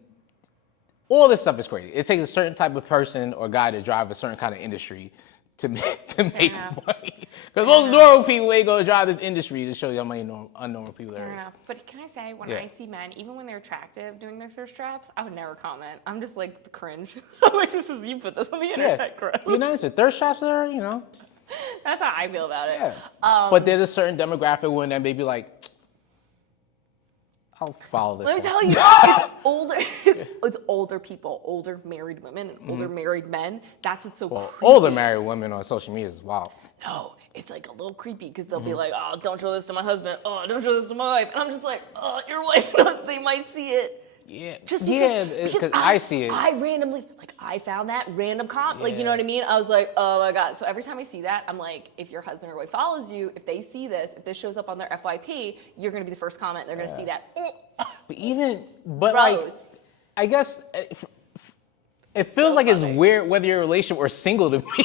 all this stuff is crazy. It takes a certain type of person or guy to drive a certain kind of industry to make enough. money. Because most normal people ain't gonna drive this industry to show you how many unnormal people there Fair is. enough. But can I say, when Yeah. I see men, even when they're attractive doing their thirst traps, I would never comment. I'm just like, cringe. I'm like, you put this on the Yeah. internet, gross. You know, it's a thirst traps are, you know. That's how I feel about it. Yeah. But there's a certain demographic when they may be like, I'll follow this. Let me one. tell you, it's older. It's older people, older married women, and older married men. That's what's so Well, creepy. older married women on social media is wild. No, it's like a little creepy because they'll be Mm-hmm. like, "Oh, don't show this to my husband. Oh, don't show this to my wife." And I'm just like, "Oh, your wife knows. They might see it." Yeah. Just yeah, because, because I see it. I randomly, like, I found that random comment. Like, you know Yeah. what I mean? I was like, oh my God. So every time I see that, I'm like, if your husband or wife follows you, if they see this, if this shows up on their FYP, you're going to be the first comment. They're going to see that. But like, Gross. I guess it feels like it's funny. weird whether you're in a relationship or single to me.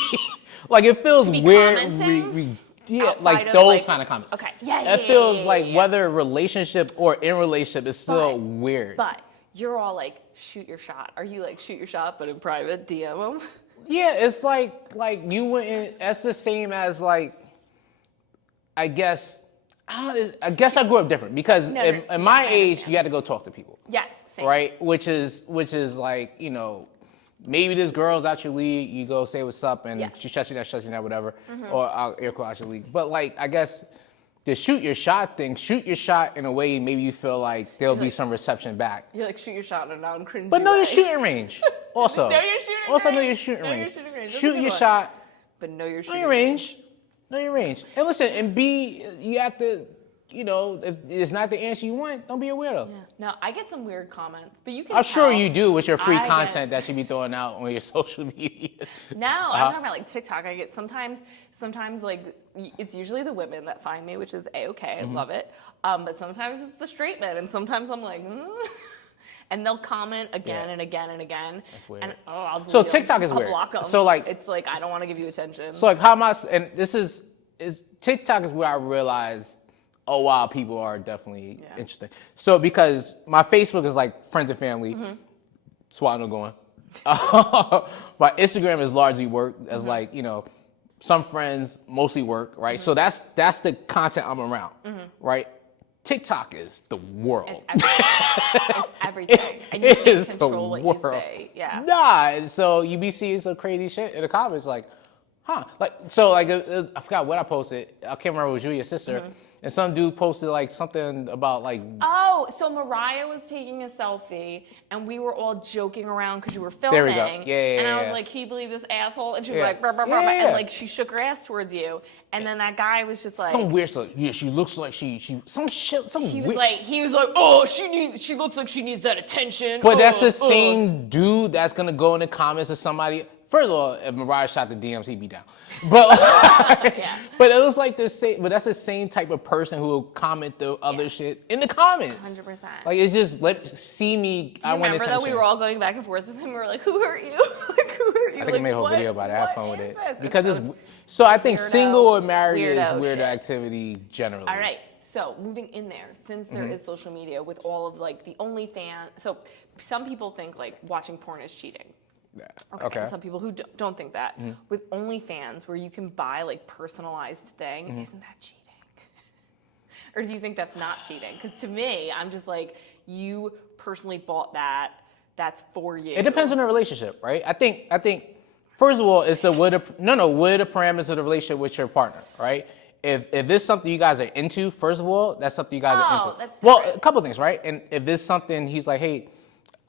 Like it feels be weird. commenting Yeah, outside like of, those like- kind of comments. Okay. Yeah, It yeah, feels yeah, like yeah. whether relationship or in relationship is still But- weird. But you're all like, shoot your shot. Are you like, shoot your shot, but in private, DM them? Yeah, it's like you wouldn't. That's the same as like, I guess I grew up different because No, in my I age understand. you had to go talk to people, Yes. Same. right? Which is like, you know, maybe this girl's out your league, you go say what's up, and Yeah. Mm-hmm. she shuts you down, whatever, or I'll air quote out your league. But like, I guess the shoot your shot thing, shoot your shot in a way maybe you feel like there'll be some reception back. You're like, shoot your shot in a non-cringy But know your way. shooting range. Also, Know your shooting also know range. your shooting Know your range. shooting range. That's a Shoot good your one. shot. But know your Know shooting your range. Know your range. And listen, and B, you have to, you know, if it's not the answer you want, don't be a weirdo. Yeah. No, I get some weird comments, but you can. I'm sure tell- you do with your free I get- content that you be throwing out on your social media. No, I'm talking about like TikTok. I get sometimes like it's usually the women that find me, which is a-okay. I love it. But sometimes it's the straight men, and sometimes I'm like, and they'll comment again Yeah. and again and again. That's weird. And I'll delete So 'em. TikTok is I'll weird. block 'em. So, like- it's like I don't want to give you attention. So like how am I, and this is TikTok is where I realized, oh wow, people are definitely Yeah. interesting. So because my Facebook is like friends and family, Mm-hmm. swatting going. My Instagram is largely work as Mm-hmm. like, you know, some friends, mostly work, right? So that's the content I'm around, Mm-hmm. right? TikTok is the world. It's everything. And you It can't is the control what you world. say. Yeah. Nah, and so you be seeing some crazy shit in the comments, like, huh? Like, so like, I forgot what I posted. I can't remember. It was you, your sister, Mm-hmm. and some dude posted like something about like, Oh, so Mariah was taking a selfie, and we were all joking around because you were filming. There we go. Yeah, And I was yeah. like, "Can you believe this asshole?" And she was Yeah. like, "Brr, brr, brr, Yeah, brr," yeah. and like she shook her ass towards you. And then that guy was just like, some weird stuff. Yeah, she looks like she some shit. Some he was weird. like, "Oh, she looks like she needs that attention." But that's Oh, the same dude that's gonna go in the comments of somebody. First of all, if Mariah shot the DMs, he'd be down. But Yeah. but it was like the same. But that's the same type of person who will comment the other shit in the comments. 100%. Like it's just see me. Do you remember that we were all going back and forth with him? We were like, "Who are you? Like, who are you?" I think I made a whole video about it. I had fun with it because it's. so So I think weirdo- single or married is weirdo weirdo shit. activity generally. All right. So moving in there, since there Mm-hmm. is social media with all of like the OnlyFans, so some people think like watching porn is cheating. Yeah. Okay. Okay. And some people who don't think that. With OnlyFans, where you can buy like personalized thing, isn't that cheating? Or do you think that's not cheating? Because to me, I'm just like, you personally bought that. That's for you. It depends on the relationship, right? I think first of all, it's what are the parameters of the relationship with your partner, right? If it's something you guys are into, first of all, that's something you guys are into. That's well, different. a couple things, right? And if there's something he's like, hey,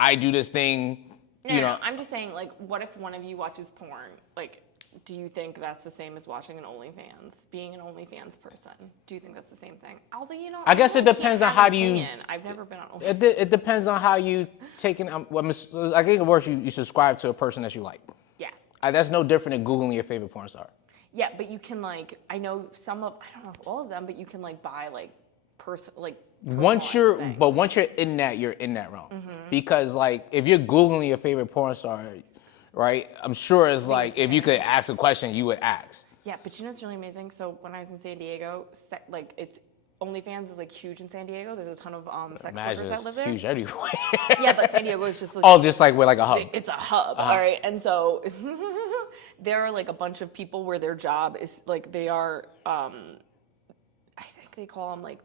I do this thing, No, you no, know, I'm just saying, like, what if one of you watches porn? Like, do you think that's the same as watching an OnlyFans? Being an OnlyFans person, do you think that's the same thing? Although, you know, I guess it really depends can't on have how an do you- opinion. I've never been on OnlyFans. it depends on how you take it. I think it works. You subscribe to a person that you like. Yeah. That's no different than Googling your favorite porn star. Yeah, but you can, like, I know I don't know if all of them, but you can, like, buy, like, Once personalized you're things. in that, you're in that realm. Mm-hmm. Because like if you're Googling your favorite porn star, right? I'm sure it's like if you could ask a question, you would ask. Yeah, but you know what's really amazing? So when I was in San Diego, like, it's OnlyFans is like huge in San Diego. There's a ton of sex workers Imagine that live it's there. huge everywhere. Yeah, but San Diego is just like Oh, just like we're like a hub. it's a hub, all right? And so there are like a bunch of people where their job is like they are, I think they call them like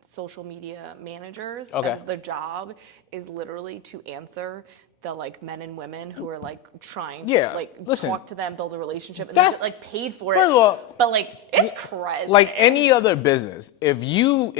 social media managers. Okay. And their job is literally to answer the like men and women who are like trying to Yeah, like listen. talk to them, build a relationship, and That's- they're like paid for first it. of all, but like it's crazy. Like any other business, if you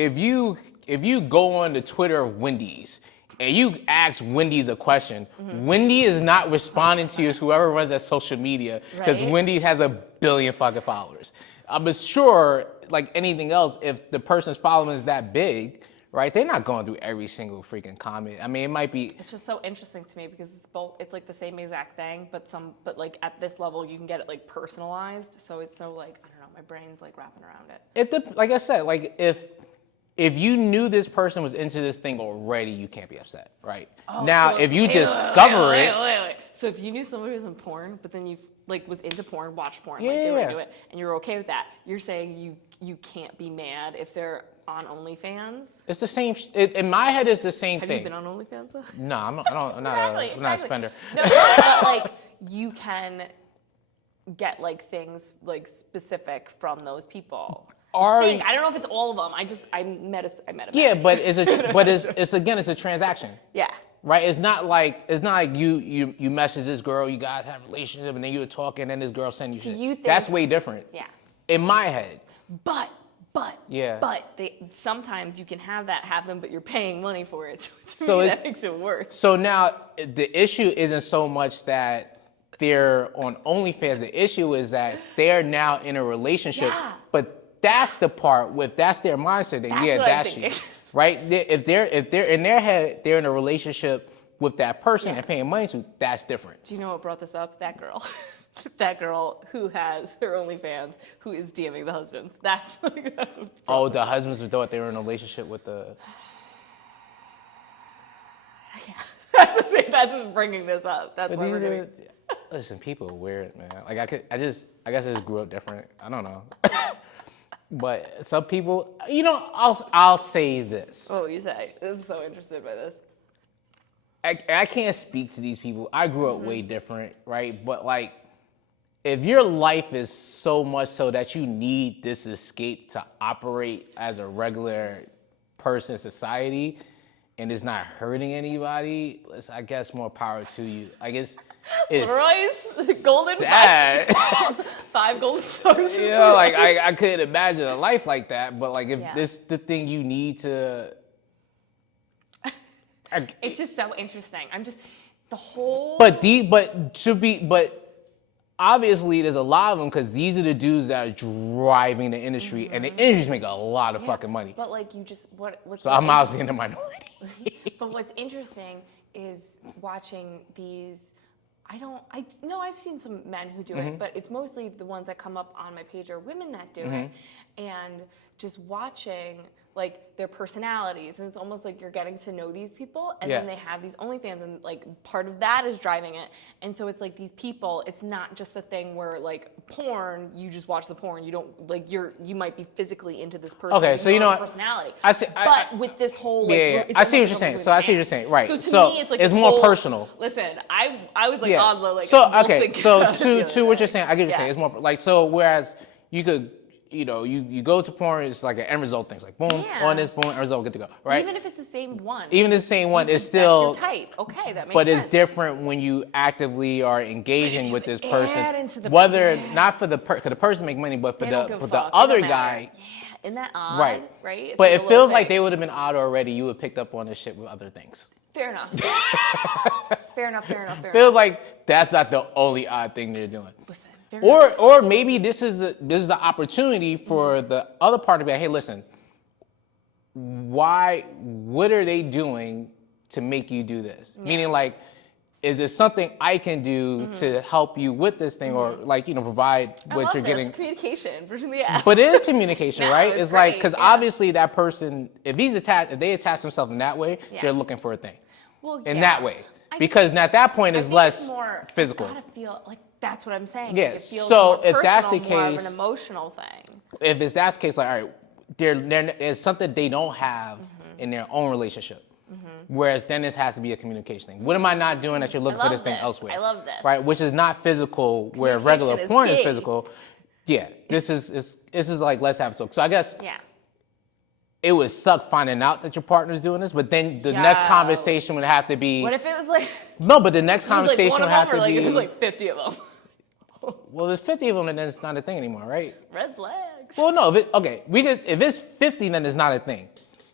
go on the Twitter of Wendy's and you ask Wendy's a question, Mm-hmm. Wendy is not responding to you as whoever runs that social media because Right. Wendy has 1 billion fucking followers. I'm sure, like anything else, if the person's following is that big, right? They're not going through every single freaking comment. I mean, it might be. It's just so interesting to me because it's both. It's like the same exact thing, but like at this level, you can get it like personalized. So it's so like I don't know. My brain's like wrapping around it. Like I said, like if you knew this person was into this thing already, you can't be upset, right? Now, So- if you wait, discover wait, it, wait. So if you knew somebody was in porn, but then you like was into porn, watched porn, like they were Yeah. into it, and you're okay with that, you're saying you can't be mad if they're on OnlyFans. it's the same. In my head, it's the same Have thing. you been on OnlyFans? Though? No, I'm not. I'm not a spender. No, but like you can get like things like specific from those people. I don't know if it's all of them. I met a Yeah, but it's a transaction, yeah. right? It's not like you message this girl, you guys have a relationship, and then you're talking, and then this girl send you shit. you think- That's way different. Yeah. In my head. But Yeah. But sometimes you can have that happen, but you're paying money for it. So, to So me, it- that makes it worse. So now the issue isn't so much that they're on OnlyFans. The issue is that they're now in a relationship. Yeah. But that's the part that's their mindset. That That's yeah, what I'm that's thinking. you, right? If they're in their head, they're in a relationship with that person and paying money to. That's different. Do you know what brought this up? That girl. That girl who has her OnlyFans, who is DMing the husbands. That's what. Oh, the husbands thought they were in a relationship with the. That's what's bringing this up. That's But why these we're doing. are- Listen, people are weird, man. Like I guess I just grew up different. I don't know. But some people, I'll say this. What would you say? I'm so interested by this. I can't speak to these people. I grew up Mm-hmm. way different, right? But like, if your life is so much so that you need this escape to operate as a regular person in society and it's not hurting anybody, I guess more power to you. I guess it's Royce, golden sad. 5 golden stars. You know, like I couldn't imagine a life like that. But like if Yeah. this the thing you need to, It's just so interesting. I'm just the whole. but obviously there's a lot of them because these are the dudes that are driving the industry, and the industries make a lot of fucking money. But like you just what's So so I'm obviously in the minority. But what's interesting is watching these. I know I've seen some men who do it, but it's mostly the ones that come up on my page are women that do it, and just watching like their personalities, and it's almost like you're getting to know these people, and then Yeah. they have these OnlyFans, and like part of that is driving it, and so it's like these people. It's not just a thing where like porn, you just watch the porn, you don't like you might be physically into this person. Okay, you so you know know the what? personality. I see- but with this whole like, Yeah, it's I see what almost you're saying. like So I see what an you're saying. Right. So to So me, it's like it's this more whole- personal. Listen, I was like Yeah. on the like. So we'll okay. think So about it the to other what day. you're saying, I get what you're saying. Yeah. It's more like so. Whereas you could, you go to porn, it's like an end result thing. It's like boom, Yeah. on this, boom, end result, good to go. Right. Even if it's the same one. Even the same one, it's that's still. your type. Okay, that makes But sense. it's different when you actively are engaging with this person, add into the- whether yeah. not for the cause the person make money, but for They don't give a the fuck. It other don't matter. guy, Yeah, isn't that odd? right? Right. It's But like it a feels little like thing. they would have been odd already. You would have picked up on this shit with other things. Fair enough. Fair enough. Feels like that's not the only odd thing they're doing. Listen. Fair enough. Or maybe this is the opportunity for the other party to be like, hey, listen, what are they doing to make you do this? Meaning like, is it something I can do to help you with this thing, or like provide I what love you're this. getting? Communication. Bridging the gap. But it is communication, No, right? it's It's like great, because yeah. obviously that person, if they attach themselves in that way, Yeah. they're looking for a thing Well, in yeah. that way. I Because at that point I it's think less more, physical. It's gotta feel like that's what I'm saying. Yeah, Like, it feels so more if that's the personal, more of case- an emotional thing. If it's that case, like, all right, there's something they don't have in their own relationship. Whereas then this has to be a communication thing. What am I not doing that you're looking for love this thing this. elsewhere? I love this. Right, which is not physical, where regular Communication is porn is key. physical. Yeah, this is like let's have a talk. So I guess Yeah. it would suck finding out that your partner's doing this, but then the next Yo. conversation would have to be What if it was like, no, but the next it was like conversation one would of have them, or to like be it was like 50 of them? well, there's 50 of them, and then it's not a thing anymore, right? Red flags. Well, no, if it's 50, then it's not a thing.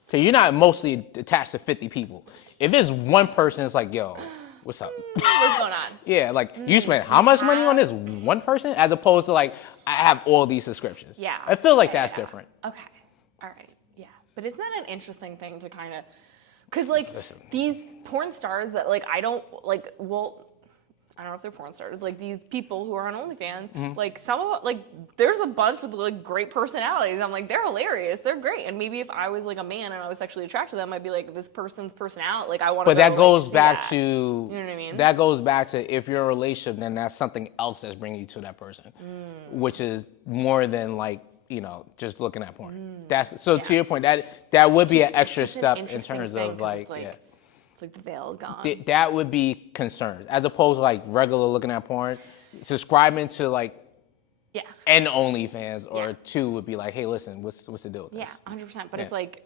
Because you're not mostly attached to 50 people. If it's one person, it's like, yo, what's up? What's going on? Yeah, like you spent how much money on this one person as opposed to like, I have all these subscriptions. Yeah. I feel like Yeah, that's yeah. different. Okay. All right. Yeah. But isn't that an interesting thing to kind of, because like Listen. these porn stars that like I don't like, well, I don't know if they're porn stars, like these people who are on OnlyFans, Mm-hmm. like some of like there's a bunch with like great personalities. I'm like, they're hilarious, they're great. And maybe if I was like a man and I was sexually attracted to them, I'd be like, this person's personality, like I want to. But that goes back that. to, You know what I mean? that goes back to if you're in a relationship, then that's something else that's bringing you to that person, which is more than like, just looking at porn. That's so to your point, that would be an It's extra such an step in interesting terms thing, of 'cause like, it's like, yeah. it's like the veil is gone. That would be concerns as opposed to like regular looking at porn. Subscribing to like Yeah. an OnlyFans or Yeah. two would be like, hey, listen, what's the deal with Yeah, this? 100%. But Yeah. it's like,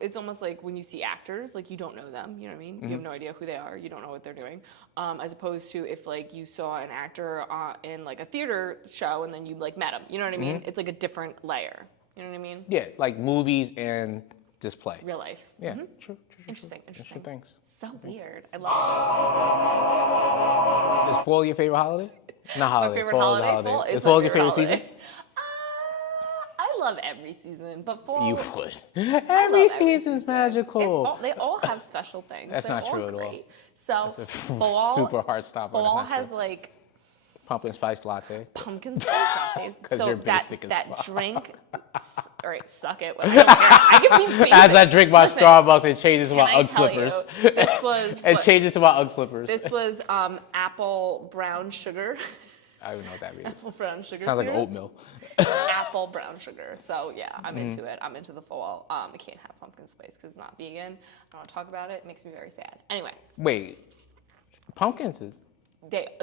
it's almost like when you see actors, like you don't know them, you know what I mean? You have no idea who they are, you don't know what they're doing. As opposed to if like you saw an actor in like a theater show and then you like met him, you know what I mean? It's like a different layer, you know what I mean? Yeah, like movies and display. Real life. Yeah, true. Interesting. True things. So weird. I love Is fall your favorite holiday? Not it. holiday. My favorite fall is a holiday. Fall Is is fall my your favorite holiday. season? I love every season, but fall. You would. love Every season's magical. They all have special things. That's They're not true at all. great. So It's a fall, super hard stop. fall has like pumpkin spice latte. pumpkin spice lattes. 'Cause So you're that basic as that fuck. drink, all right, suck it. I don't care. I can be basic. As I drink my Listen, Starbucks, it changes to can my I UGG tell you, slippers. this was It what- changes to my UGG slippers. This was apple brown sugar. I don't even know what that means. Apple brown sugar. Sounds like syrup. oatmeal. Apple brown sugar. So yeah, I'm Mm-hmm. into it. I'm into the fall. I can't have pumpkin spice because it's not vegan. I don't want to talk about it. It makes me very sad. Anyway, Wait, pumpkins is.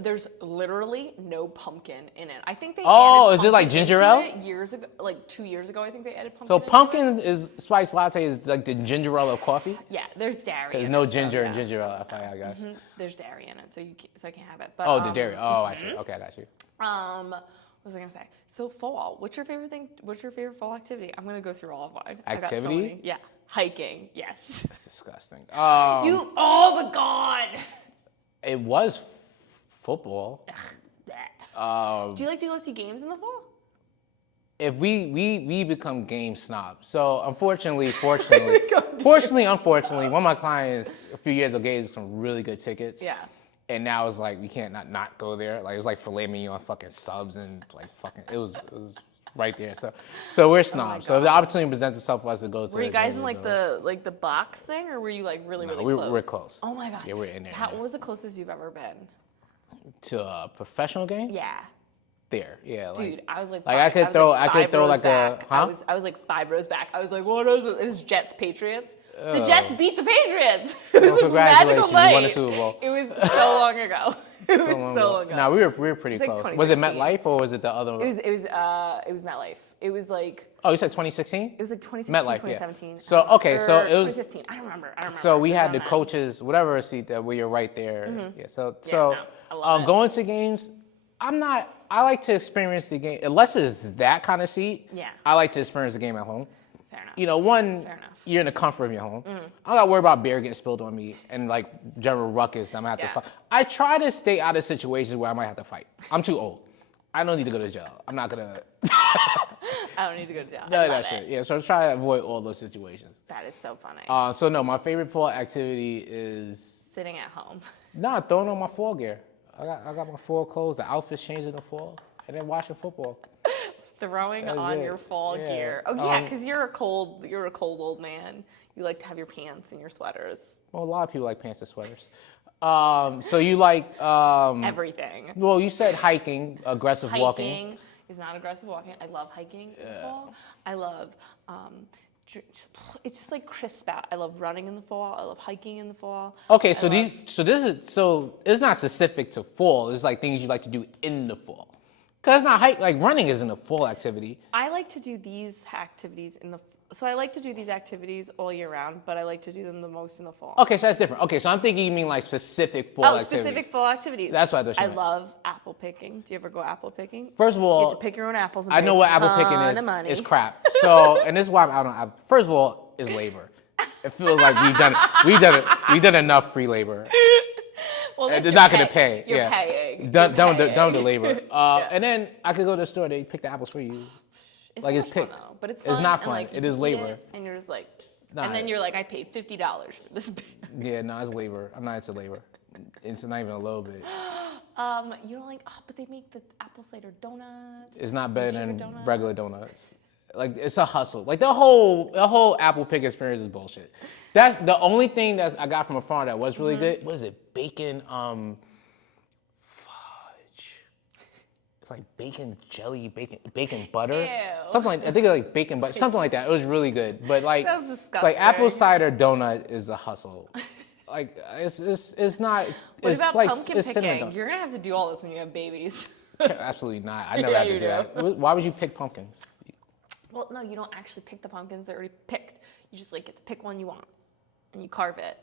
There's literally no pumpkin in it. I think they Oh, added is it like pumpkin ginger into ale? it years ago, like 2 years ago. I think they added pumpkin. So into pumpkin is spice latte is like the ginger ale of coffee. it. Yeah, there's dairy. There's in no it, so, ginger in yeah. ginger ale, I guess. There's dairy in it, so I can't have it. But, Oh, the dairy. Oh, I see. Okay, I got you. What was I gonna say? So fall. What's your favorite thing? What's your favorite fall activity? I'm gonna go through all of mine. I got so Activity? many. Yeah, hiking. Yes. That's disgusting. You. Oh my god. It was football. Do you like to go see games in the fall? If we become game snobs. So unfortunately, unfortunately, one of my clients a few years ago gave us some really good tickets. Yeah. And now it's like we can't not go there. Like it was like filet mignon fucking subs and like fucking it was right there. So we're snobs. So if the opportunity presents itself for us to go to. Were you guys in like the box thing, or were you like really close? We're close. Oh my god. Yeah, we're in there. What was the closest you've ever been? To a professional game? Yeah. There, yeah. Like, Dude, I was like, I could throw like a. I was like 5 rows back. I was like, what is it? It was Jets Patriots. The Jets beat the Patriots. It was a magical congratulations, night. you won a Super Bowl. It was so long ago. It was so long ago. No, we were pretty like close. Was it 2016. MetLife or was it the other? It was MetLife. It was like Oh, you said 2016? it was like 2016, MetLife, 2017. yeah. So okay, so Or it was 2015. I don't remember. So we It was had on the that. coaches, whatever seat that we were right there. Yeah. So no, I love it. going to games, I like to experience the game unless it's that kind of seat. Yeah. I like to experience the game at home. Fair enough. You know, one, Fair enough. you're in the comfort of your home. I don't gotta worry about beer getting spilled on me and like general ruckus that I'm gonna have Yeah. to fight. I try to stay out of situations where I might have to fight. I'm too old. I don't need to go to jail. I'm not gonna. I don't need to go to jail. No, I love that shit. Yeah, so I try to avoid all those situations. That is so funny. So no, my favorite fall activity is Sitting at home. throwing on my fall gear. I got my fall clothes, the outfits changed in the fall, and then watching football. Throwing That's on it. your fall Yeah. gear. Oh yeah, because you're a cold old man. You like to have your pants and your sweaters. Well, a lot of people like pants and sweaters. So you like Everything. well, you said hiking, aggressive walking. Hiking is not aggressive walking. I love hiking in the fall. I love it's just like crisp out. I love running in the fall. I love hiking in the fall. Okay, so it's not specific to fall. It's like things you like to do in the fall. Cause it's not like running isn't a fall activity. I like to do these activities I like to do these activities all year round, but I like to do them the most in the fall. Okay, so that's different. Okay, so I'm thinking you mean like specific fall activities. Specific fall activities. That's what I thought you I meant. love apple picking. Do you ever go apple picking? First of all, You get to pick your own apples. And I pay know a what apple ton picking of money. is. It's crap. So, and this is why I'm out on apple. First of all, it's labor. It feels like we've done enough free labor. Well, And that's they're your not going to pay. pay. You're yeah. paying. Done You're with paying. the labor. And then I could go to the store. They pick the apples for you. It's like so it's much fun, picked. though, but it's It's fun. not and, fun. like, It you is eat labor. and you're just like, Nah. and then you're like, I paid $50 for this. Yeah, no, it's labor. I'm not into labor. It's not even a little bit. You don't like, but they make the apple cider donuts. It's not better Sugar than donuts. regular donuts. Like it's a hustle. Like the whole apple pick experience is bullshit. That's the only thing that I got from a farm that was really good. What is it? Bacon fudge. It's like bacon jelly, bacon butter. Ew. Something like I think it's like bacon butter, something like that. It was really good. But like Sounds like apple disgusting. cider donut is a hustle. Like it's not. What It's about like pumpkin it's cinnamon picking? donut. You're gonna have to do all this when you have babies. Absolutely not. I never Yeah, had to you do that. Why would you pick pumpkins? Well, no, you don't actually pick the pumpkins. They're already picked. You just like get to pick one you want, and you carve it.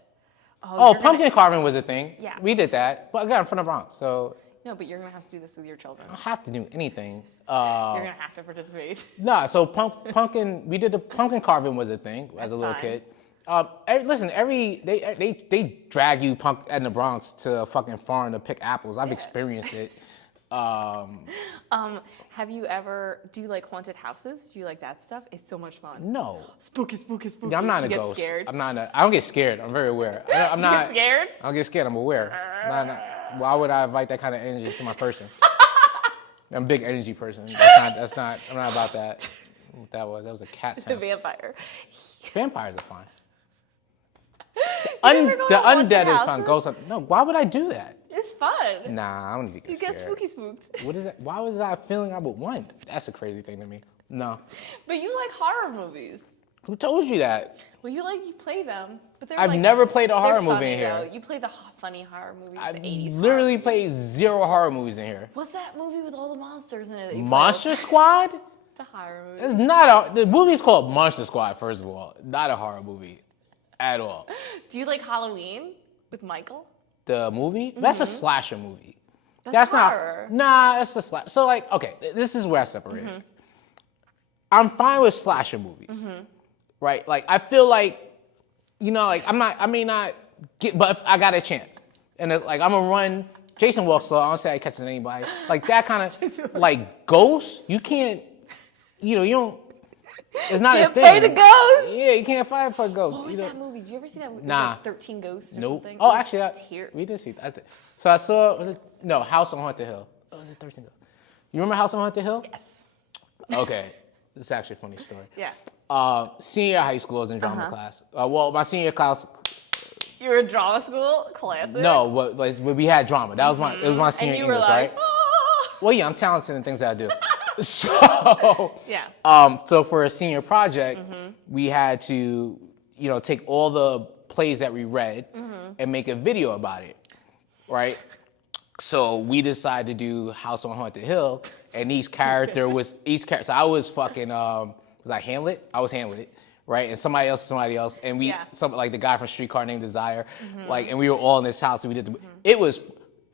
Oh, you're gonna- pumpkin carving was a thing. Yeah. We did that. But again, I'm from the Bronx, so No, but you're gonna have to do this with your children. I don't have to do anything. You're gonna have to participate. Nah, so pumpkin, we did the pumpkin carving was a thing as a little fine. kid. They drag you in the Bronx to a fucking farm to pick apples. I've experienced it. Have you ever? Do you like haunted houses? Do you like that stuff? It's so much fun. No. Spooky, spooky, spooky. Yeah, I'm not you a get ghost. Scared? I don't get scared. I'm very aware. I'm not. Get scared? I don't get scared. I'm aware. Why would I invite that kind of energy to my person? I'm a big energy person. That's not. I'm not about that. What that was a cat The sound. vampire. Vampires are fine. You never go The to haunted undead is fun. houses? Ghosts. No. Why would I do that? It's fun. Nah, I don't need to get You scared. get spooky spooked. What is that? Why was that feeling I would want? That's a crazy thing to me. No. But you like horror movies. Who told you that? Well, you play them, but they're I've like, never played a they're horror movie funny, in here. though. You play the funny horror movies, I the 80s. literally horror played movies. 0 horror movies in here. What's that movie with all the monsters in it? That you play? Monster Squad? It's a horror movie. It's not the movie's called Monster Squad, first of all. Not a horror movie at all. Do you like Halloween with Michael? The movie? That's a slasher movie. That's not horror. Nah, that's a slasher. So like, okay, this is where I separate it. I'm fine with slasher movies. Right? Like I feel like, you know, like I may not get, but if I got a chance. And it's like I'm gonna run. Jason walks slow. I don't say I catches anybody. Like that kind of like Ghost. You can't. You know, you don't. It's not Can't a thing. fight a ghost. Yeah, you can't fight for a ghost. What was You know? that movie? Did you ever see that movie? Nah. It was like 13 Ghosts or Nope. something. Oh, It was actually, we did see that. So I saw. Was it no House on Haunted Hill? Oh, was it 13 Ghosts? You remember House on Haunted Hill? Yes. Okay, it's actually a funny story. Yeah. Senior high school, I was in drama class. Well, my senior class. You were in drama school? Classic. No, but we had drama. That was my. It was my senior And you were English, like, right? "Ah." Well, yeah, I'm talented in things that I do. So, Yeah. so for a senior project, we had to, you know, take all the plays that we read and make a video about it, right? So we decided to do House on Haunted Hill, and each character. So I was fucking, was I Hamlet? I was Hamlet, right? And somebody else, and we, Yeah. like the guy from Streetcar Named Desire, like, and we were all in this house, and we did. It was,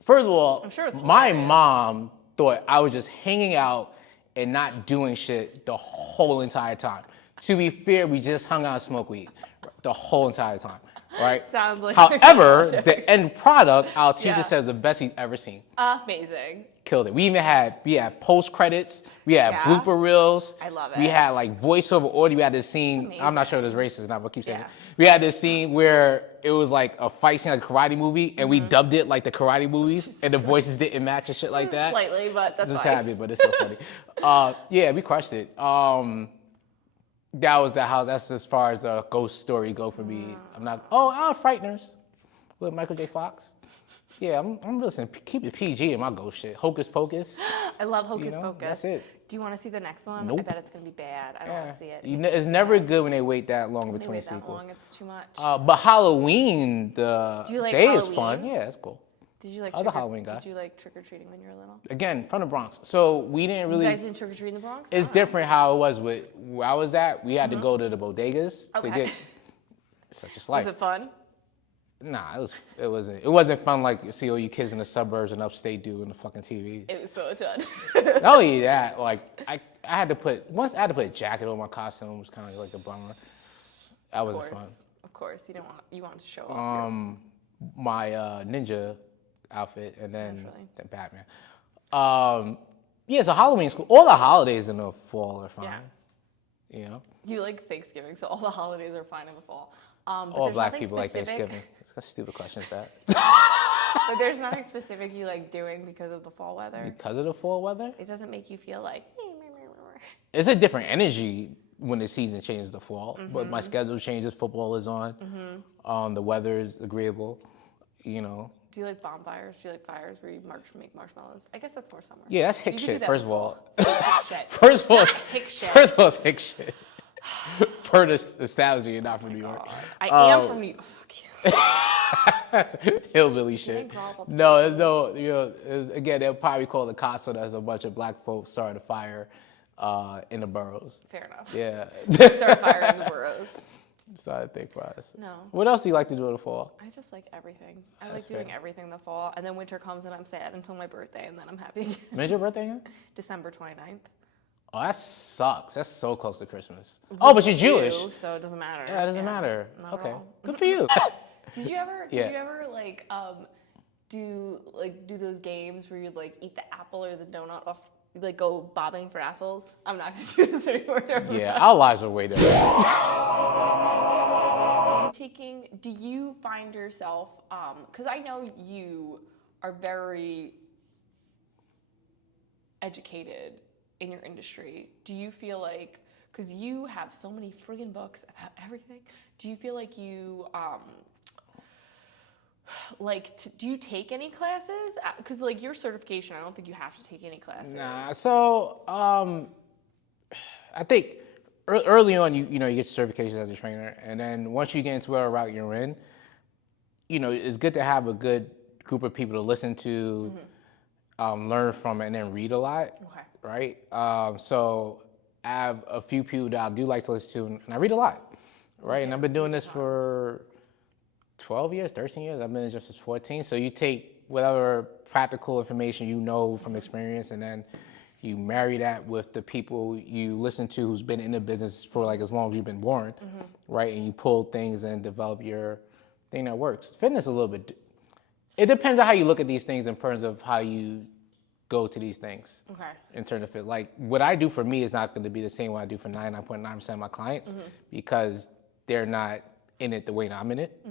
first of all, I'm sure it was my hilarious. mom thought I was just hanging out and not doing shit the whole entire time. To be fair, we just hung out and smoked weed the whole entire time, right? Sounds like However, the end product, our teacher Yeah. says the best he's ever seen. Amazing. Killed it. We had post credits, we had Yeah. blooper reels. I love We it. had like voiceover audio. We had this scene. I'm not sure amazing. if it's racist now, but keep saying Yeah. it. We had this scene where it was like a fight scene, like a karate movie, and we dubbed it like the karate movies, and the voices didn't match and shit like that. Slightly, but that's Just a fine. tad bit, but it's so funny. Yeah, we crushed it. That was the house. That's as far as a ghost story go for me. I'm not. Frighteners with Michael J. Fox. Yeah, I'm listening. Keep it PG in my ghost shit. Hocus Pocus. I love Hocus know, Pocus. that's it. Do you want to see the next one? I Nope. bet it's going to be bad. I don't want to see it. It's never good when they wait that long They between wait that sequels. long. It's too much. But Halloween, the Do you like day is fun. Halloween? Yeah, it's cool. Did you like other trick or- Halloween guy. Did you like trick or treating when you were little? Again, from the Bronx. So we didn't really. You guys didn't trick or treat in the Bronx? It's Oh. different how it was with where I was at. We had to go to the bodegas to Okay. get such a slice. Was it fun? Nah, it wasn't fun like you see all you kids in the suburbs and upstate do in the fucking TVs. It was so much fun. Not only that, like I had to put a jacket on my costume. It was kind of like a bummer. That Of wasn't course. fun. Of course. You wanted to show off. My ninja outfit and then Naturally. Batman. Yeah, so Halloween's cool. All the holidays in the fall are fine. Yeah. You know, You like Thanksgiving, so all the holidays are fine in the fall. But all there's black nothing people like specific- Thanksgiving. It's a stupid question, is that? But there's nothing specific you like doing because of the fall weather. Because of the fall weather? It doesn't make you feel like. It's a different energy when the season changes to fall. But Mm-hmm. my schedule changes. Football is on. The weather is agreeable. You know. Do you like bonfires? Do you like fires where you make marshmallows? I guess that's more summer. Yeah, that's hick You could do shit. that First in of the all. fall. It's not hick shit. First of all, It's not hick shit. First of all, it's hick shit. Per the establishment, you're not from New York. I am from New York. Fuck you. That's hillbilly shit. problems. No, there's no, again, they'll probably call the cops so there's a bunch of black folks starting a fire in the boroughs. Fair enough. Yeah. Start firing the boroughs. Just thought I'd think about it. No. What else do you like to do in the fall? I just like everything. I That's like doing fair. everything in the fall, and then winter comes and I'm sad until my birthday, and then I'm happy again. When's your birthday again? December 29th. Oh, that sucks. That's so close to Christmas. Oh, but you're Jewish. So it doesn't matter. Yeah, it doesn't matter. not at Okay. all. Good for you. Did you ever? Yeah. Did you ever do those games where you'd like eat the apple or the donut off? You'd like go bobbing for apples. I'm not gonna do this anymore. never Yeah, mind. our lives are way different. Do you find yourself? Because I know you are very educated in your industry. Do you feel like? Because you have so many friggin' books about everything. Do you feel like you do you take any classes? Because like your certification, I don't think you have to take any classes. Nah, so I think early on, you know, you get your certifications as a trainer, and then once you get into whatever route you're in, you know, it's good to have a good group of people to listen to, learn from, and then read a lot. Okay. Right. So I have a few people that I do like to listen to, and I read a lot. Right. And I've been doing this for 12 years, 13 years. I've been in just since 14. So you take whatever practical information you know from experience, and then you marry that with the people you listen to who's been in the business for like as long as you've been born, right? And you pull things and develop your thing that works. Fitness is a little bit, it depends on how you look at these things in terms of how you go to these things. Okay. In terms of it. Like what I do for me is not going to be the same what I do for 99.9% of my clients because they're not in it the way I'm in it.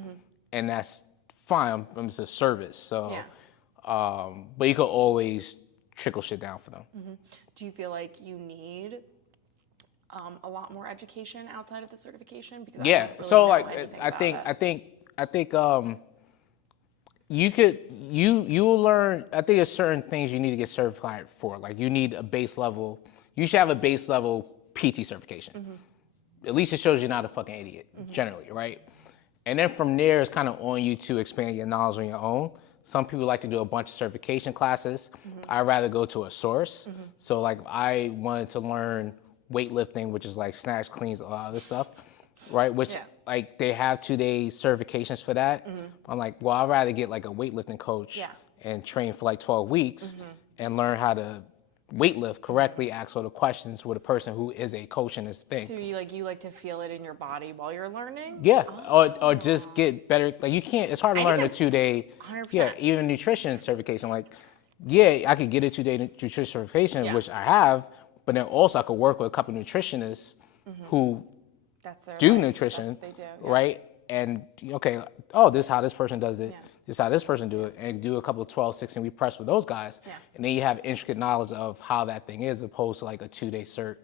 And that's fine. It's a service. So, Yeah. But you could always trickle shit down for them. Do you feel like you need a lot more education outside of the certification? Because I Yeah. don't really So know like, anything I about think, it. you will learn. I think there's certain things you need to get certified for. Like you need a base level. You should have a base level PT certification. At least it shows you're not a fucking idiot. Generally, right? And then from there, it's kind of on you to expand your knowledge on your own. Some people like to do a bunch of certification classes. I'd rather go to a source. So like I wanted to learn weightlifting, which is like snatch, cleans, all other stuff, right? Which Yeah. like they have 2-day certifications for that. I'm like, well, I'd rather get like a weightlifting coach Yeah. and train for like 12 weeks and learn how to weightlift correctly, ask all the questions with a person who is a coach in this thing. So you like to feel it in your body while you're learning? Yeah, or just get better. Like you can't. It's hard to I learn think a 2-day. 100%. Yeah, even nutrition certification. Like, yeah, I could get a 2-day nutrition certification, Yeah. which I have, but then also I could work with a couple of nutritionists who That's their do life. nutrition, That's what they do. Yeah. right? And okay, oh, this is how this person does it. Yeah. This is how this person do it, and do a couple of 12, 16-week preps with those guys. Yeah. And then you have intricate knowledge of how that thing is, opposed to like a 2-day cert.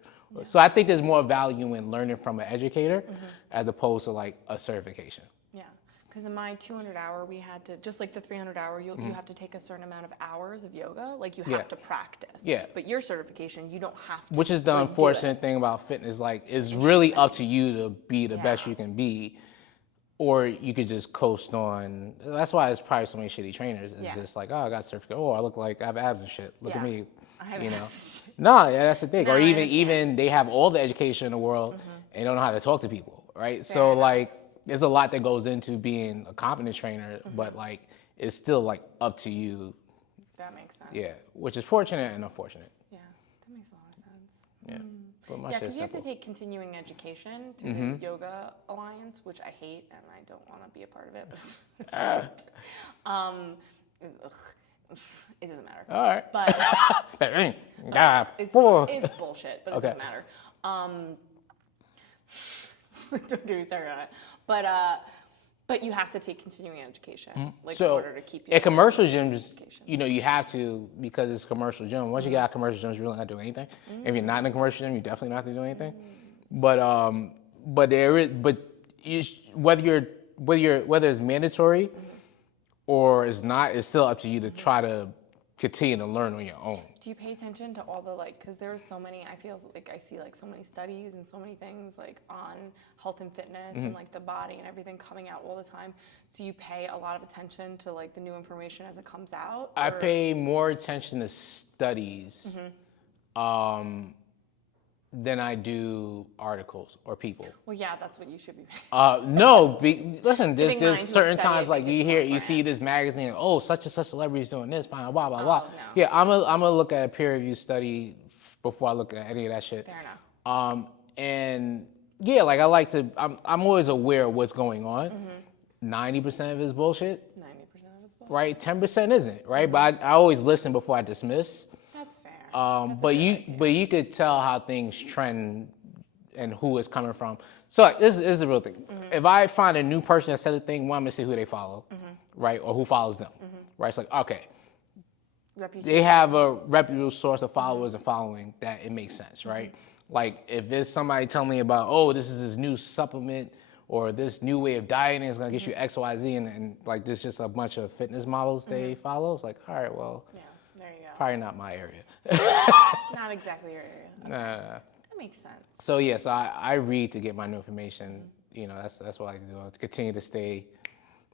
So I think there's more value in learning from an educator as opposed to like a certification. Yeah. Because in my 200 hour, we had to, just like the 300 hour, you have to take a certain amount of hours of yoga. Like you have Yeah. to practice. Yeah. But your certification, you don't have to. Which is the like, do it. unfortunate thing about fitness. Like, it's really up to you to be the best Yeah. you can be, or you could just coast on. That's why it's probably so many shitty trainers. It's Yeah. just like, oh, I got a certificate. Oh, I look like I have abs and shit. Look at Yeah. me. I have You know. abs. No, yeah, that's the thing. No, Or I even understand. they have all the education in the world and don't know how to talk to people, right? Fair So enough. like, there's a lot that goes into being a competent trainer, but like, it's still like up to you. That makes sense. Yeah, which is fortunate and unfortunate. Yeah. That makes a lot of sense. Yeah, but my Yeah, shit's because you have to simple. take continuing education through the Yoga Alliance, which I hate and I don't want to be a part of it. But it's not. Ugh, it doesn't matter. All right. But God, it's boy. it's bullshit, but Okay. it doesn't matter. Don't get me started on it. But you have to take continuing education, like in order to keep you. at commercial gyms, education. you know, you have to because it's a commercial gym. Once you get out of commercial gyms, you're really not doing anything. If you're not in a commercial gym, you definitely not have to do anything. But there is, whether it's mandatory or it's not, it's still up to you to try to continue to learn on your own. Do you pay attention to all the because there's so many, I feel like I see like so many studies and so many things like on health and fitness and like the body and everything coming out all the time. Do you pay a lot of attention to like the new information as it comes out? I or- pay more attention to studies than I do articles or people. Well, yeah, that's what you should be paying. No, listen, Giving there's mind to a certain study, times I like think you is hear, more you see important. this magazine, oh, such and such celebrity is doing this, blah, blah, blah, blah. no. Yeah, I'm gonna look at a peer review study before I look at any of that shit. Fair enough. And yeah, like I like to, I'm always aware of what's going on. 90% of it is bullshit, 90% of it's bullshit. right? 10% isn't, right? But I always listen before I dismiss. That's fair. But you could tell how things trend and who it's coming from. So like, this is the real thing. If I find a new person that said a thing, one, I'm gonna see who they follow, right, or who follows them, right? It's like okay, Reputation. they have a reputable source of followers and following that it makes sense, right? Like if it's somebody telling me about, oh, this is this new supplement or this new way of dieting is gonna get you X, Y, Z, and like there's just a bunch of fitness models they follow. It's like, all right, well, Yeah, there you go. probably not my area. Not exactly your area. Nah. That makes sense. So yeah, so I read to get my new information. You know, that's what I like to do. To continue to stay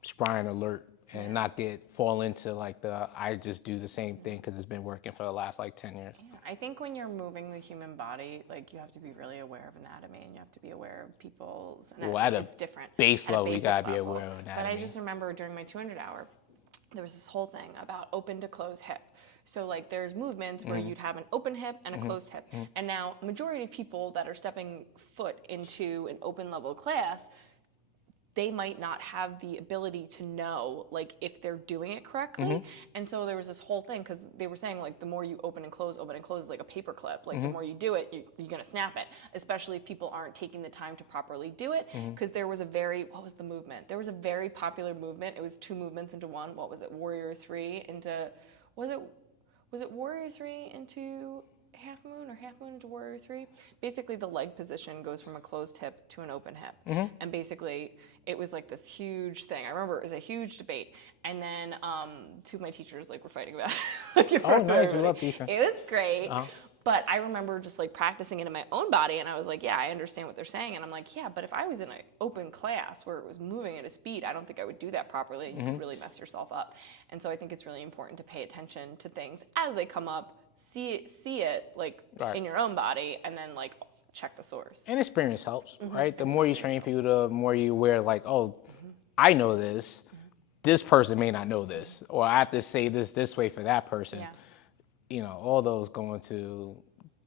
spry and alert and not fall into like I just do the same thing because it's been working for the last like 10 years. Yeah, I think when you're moving the human body, like you have to be really aware of anatomy and you have to be aware of people's anatomy. Well, at a it's different. base At a level, you basic gotta be level. aware of But I anatomy. just remember during my 200 hour, there was this whole thing about open to close hip. So like there's movements where you'd have an open hip and a closed hip. And now majority of people that are stepping foot into an open level class, they might not have the ability to know like if they're doing it correctly. And so there was this whole thing because they were saying like the more you open and close is like a paper clip. Like the more you do it, you're gonna snap it, especially if people aren't taking the time to properly do it. Because there was what was the movement? There was a very popular movement. It was 2 movements into one. What was it? Warrior 3 into, was it Warrior 3 into half moon or half moon into Warrior 3? Basically the leg position goes from a closed hip to an open hip. And basically it was like this huge thing. I remember it was a huge debate. And then 2 of my teachers like were fighting about it. Like, in front of Nice. We everybody. love beefing. It was great. But I remember just like practicing it in my own body and I was like, yeah, I understand what they're saying. And I'm like, yeah, but if I was in an open class where it was moving at a speed, I don't think I would do that properly and you could really mess yourself up. And so I think it's really important to pay attention to things as they come up, see it like in your own body and then like check the source. And experience helps, right? The more you train people, the more you aware like, oh, I know this. This person may not know this. Or I have to say this way for that person. Yeah. You know, all those go into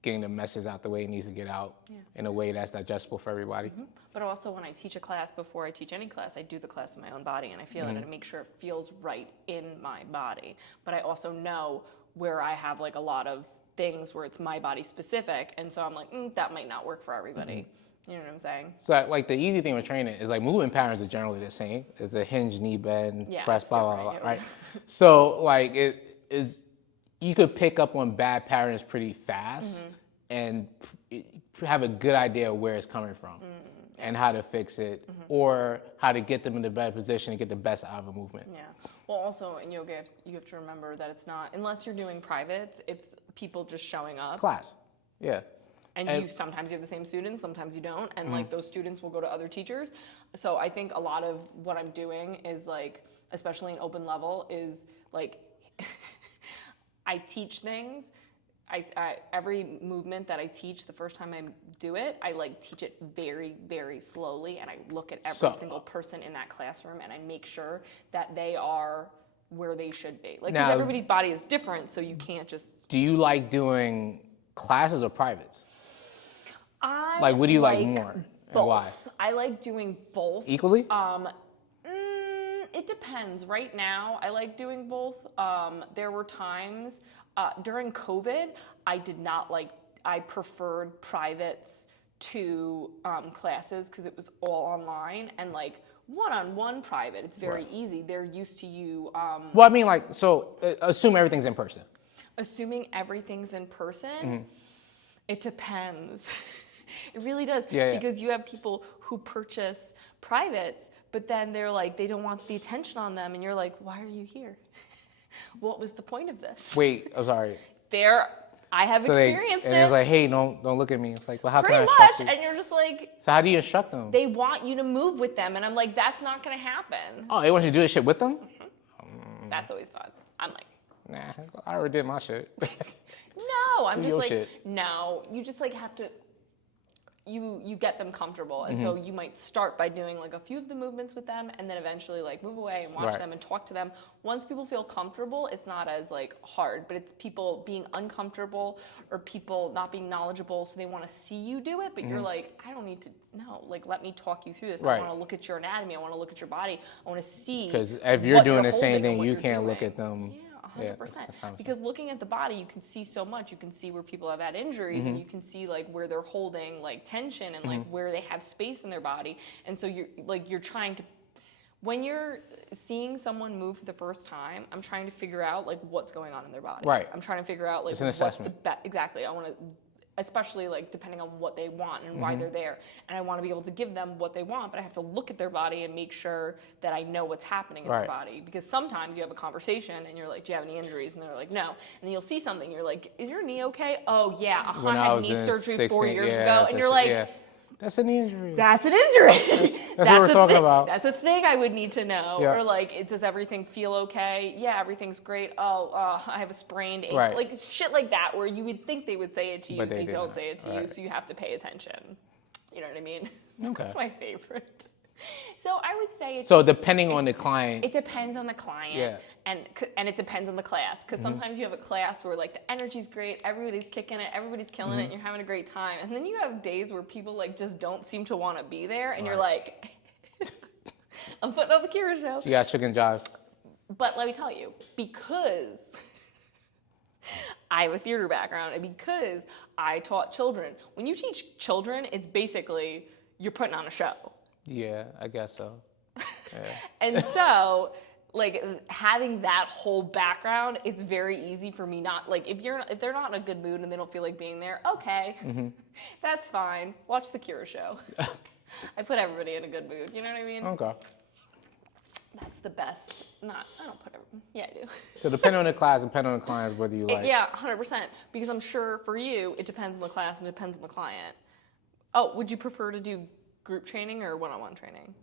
getting the message out the way it needs to get out in a way that's digestible for everybody. But also when I teach a class, before I teach any class, I do the class in my own body and I feel it and I make sure it feels right in my body. But I also know where I have like a lot of things where it's my body specific. And so I'm like, that might not work for everybody. You know what I'm saying? So like the easy thing with training is like movement patterns are generally the same. It's a hinge, knee bend, press, it's blah, blah, different, blah, right? So like you could pick up on bad patterns pretty fast and have a good idea of where it's coming from and how to fix it or how to get them in the better position and get the best out of a movement. Yeah. Well, also in yoga, you have to remember that it's not, unless you're doing privates, it's people just showing up. Class, yeah. And sometimes you have the same students, sometimes you don't. And like those students will go to other teachers. So I think a lot of what I'm doing is like, especially in open level, is like, I teach things. Every movement that I teach, the first time I do it, I like teach it very, very slowly, and I look at every single person in that classroom, and I make sure that they are where they should be. Like, because Now, everybody's body is different, so you can't just. Do you like doing classes or privates? I Like, what do you like more, and both. why? I like doing both. Equally? It depends. Right now, I like doing both. There were times during COVID, I preferred privates to classes because it was all online and like one-on-one private. It's very easy. They're used to you. Well, I mean, like, so assume everything's in person. Assuming everything's in person, it depends. It really does. Yeah. Because you have people who purchase privates, but then they're like, they don't want the attention on them. And you're like, why are you here? What was the point of this? Wait, I'm sorry. I have experienced and it. it's like, hey, don't look at me. It's like, well, how Pretty can I much. instruct you? And you're just like, So how do you instruct them? they want you to move with them. And I'm like, that's not going to happen. Oh, they want you to do this shit with them? That's always fun. I'm like, Nah, I already did my shit. no, I'm Do just your like, shit. no, you just like have to, you get them comfortable. And so you might start by doing like a few of the movements with them and then eventually like move away and watch Right. them and talk to them. Once people feel comfortable, it's not as like hard, but it's people being uncomfortable or people not being knowledgeable. So they want to see you do it, but you're like, I don't need to know. Like, let me talk you through this. Right. I want to look at your anatomy. I want to look at your body. I want to see. Because if you're what doing the holding same and thing, what you you're can't look doing. at them. Yeah, 100%. that's kind of Because looking at the body, you can see so much. You can see where people have had injuries, and you can see like where they're holding like tension and like where they have space in their body. And so you're trying to, when you're seeing someone move for the first time, I'm trying to figure out like what's going on in their body. Right. I'm trying to figure out like It's an what's the assessment. exactly. I want to especially like depending on what they want and why they're there. And I want to be able to give them what they want, but I have to look at their body and make sure that I know what's happening in their Right. body. Because sometimes you have a conversation and you're like, do you have any injuries? And they're like, no. And then you'll see something, you're like, is your knee okay? Oh yeah, When I I had was knee in surgery 4 16, years yeah, ago. And you're like, yeah. That's an injury. that's an injury. That's what we're talking about. That's a thing I would need to know. Yeah. Or like, does everything feel okay? Yeah, everything's great. Oh, I have a sprained ankle. Right. Like shit like that, where you would think they would say it to you, But they they don't didn't. say it to you, Right. so you have to pay attention. You know what I mean? Okay. That's my favorite. So I would say it's So depending on the client, it depends on the client, Yeah. and it depends on the class. Because sometimes you have a class where like the energy's great, everybody's kicking it, everybody's killing it, and you're having a great time. And then you have days where people like just don't seem to want to be there, and you're like, I'm putting on the Kira show. you got chicken jive. But let me tell you, because I have a theater background, and because I taught children, when you teach children, it's basically you're putting on a show. Yeah, I guess so. Yeah. And so, like having that whole background, it's very easy for me not like if they're not in a good mood and they don't feel like being there, okay, that's fine. Watch the Kira show. I put everybody in a good mood. You know what I mean? Okay. That's the best. I don't put yeah, I do. So depending on the class, depending on the clients, whether you like. Yeah, 100%. Because I'm sure for you, it depends on the class and it depends on the client. Oh, would you prefer to do group training or one-on-one training?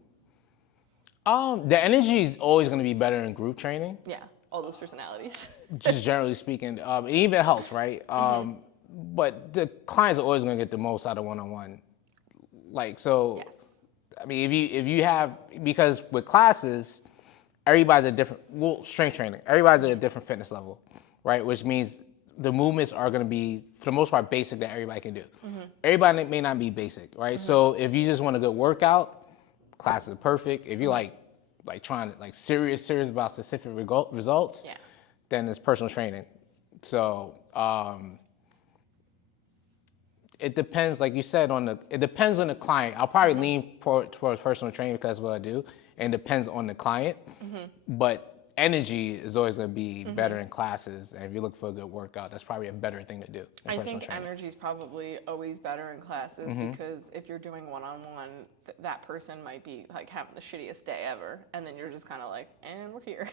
The energy is always going to be better in group training, Yeah, all those personalities. just generally speaking. It even helps, right? But the clients are always going to get the most out of one-on-one. Like, so, Yes. I mean, if you have, because with classes, everybody's at different, well, strength training, everybody's at a different fitness level, right? Which means the movements are going to be, for the most part, basic that everybody can do. Everybody may not be basic, right? So if you just want a good workout, class is perfect. If you like trying to serious about specific results, Yeah. then it's personal training. So it depends, like you said, it depends on the client. I'll probably lean towards personal training because that's what I do, and it depends on the client. But energy is always going to be better in classes, and if you look for a good workout, that's probably a better thing to do. I think energy is probably always better in classes because if you're doing one-on-one, that person might be like having the shittiest day ever, and then you're just kind of like, and we're here.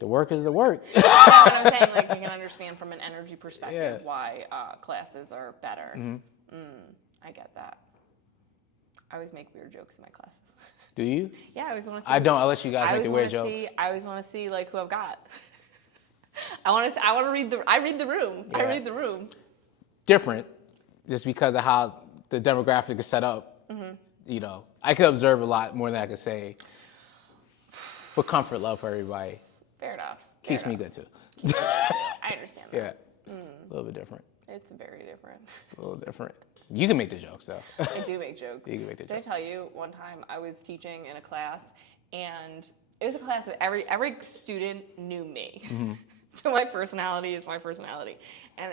The work is the work. You know what I'm saying? Like you can understand from an energy perspective Yeah. why classes are better. I get that. I always make weird jokes in my classes. Do you? Yeah, I always want to see. I don't, unless you guys I make the always weird wanna jokes. see. I always want to see like who I've got. I want to read the. I read the room. I Yeah. read the room. Different, just because of how the demographic is set up. You know, I could observe a lot more than I could say. For comfort, love for everybody. Fair enough. Keeps me good too. I understand that. Yeah, a little bit different. It's very different. A little different. You can make the jokes though. I do make jokes. You can make the Did I jokes. tell you one time I was teaching in a class and it was a class that every student knew me. So my personality is my personality. And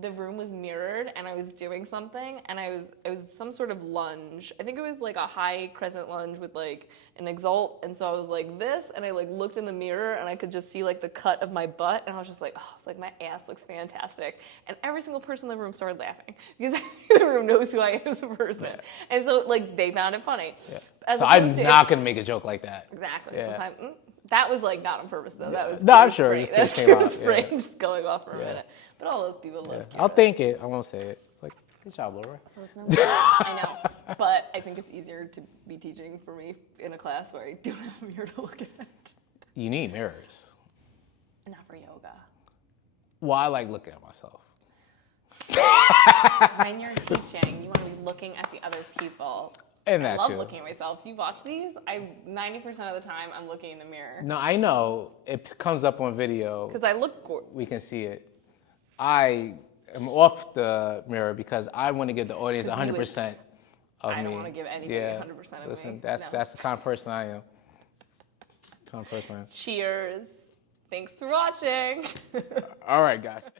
the room was mirrored and I was doing something and it was some sort of lunge. I think it was like a high crescent lunge with like an exalt. And so I was like this and I like looked in the mirror and I could just see like the cut of my butt and I was just like, oh, it's like my ass looks fantastic. And every single person in the room started laughing because the room knows who I am as a person. Yeah. And so like they found it funny. Yeah. As So I'm opposed to not gonna make a joke like that. Exactly. Yeah. Sometimes that was like not on purpose though. That was No, I'm was sure, brain. it That just was came out, just brain yeah. just going off for a Yeah. minute. But all those people love I'll Kira. think it. I won't say it. It's like, good job, Laura. So it's no good. I know, but I think it's easier to be teaching for me in a class where I don't have a mirror to look at. You need mirrors. Not for yoga. Well, I like looking at myself. When you're teaching, you want to be looking at the other people. And I that love too. looking at myself. Do you watch these? 90% of the time I'm looking in the mirror No, I know it comes up on video. because I look gorgeous. We can see it. I am off the mirror because I want to give the audience 'Cause you would- 100% of me. I don't want to give anybody Yeah. 100% of Listen, me. that's No. that's the kind of person I am. Kind of person I am. Cheers. Thanks for watching. All right, guys.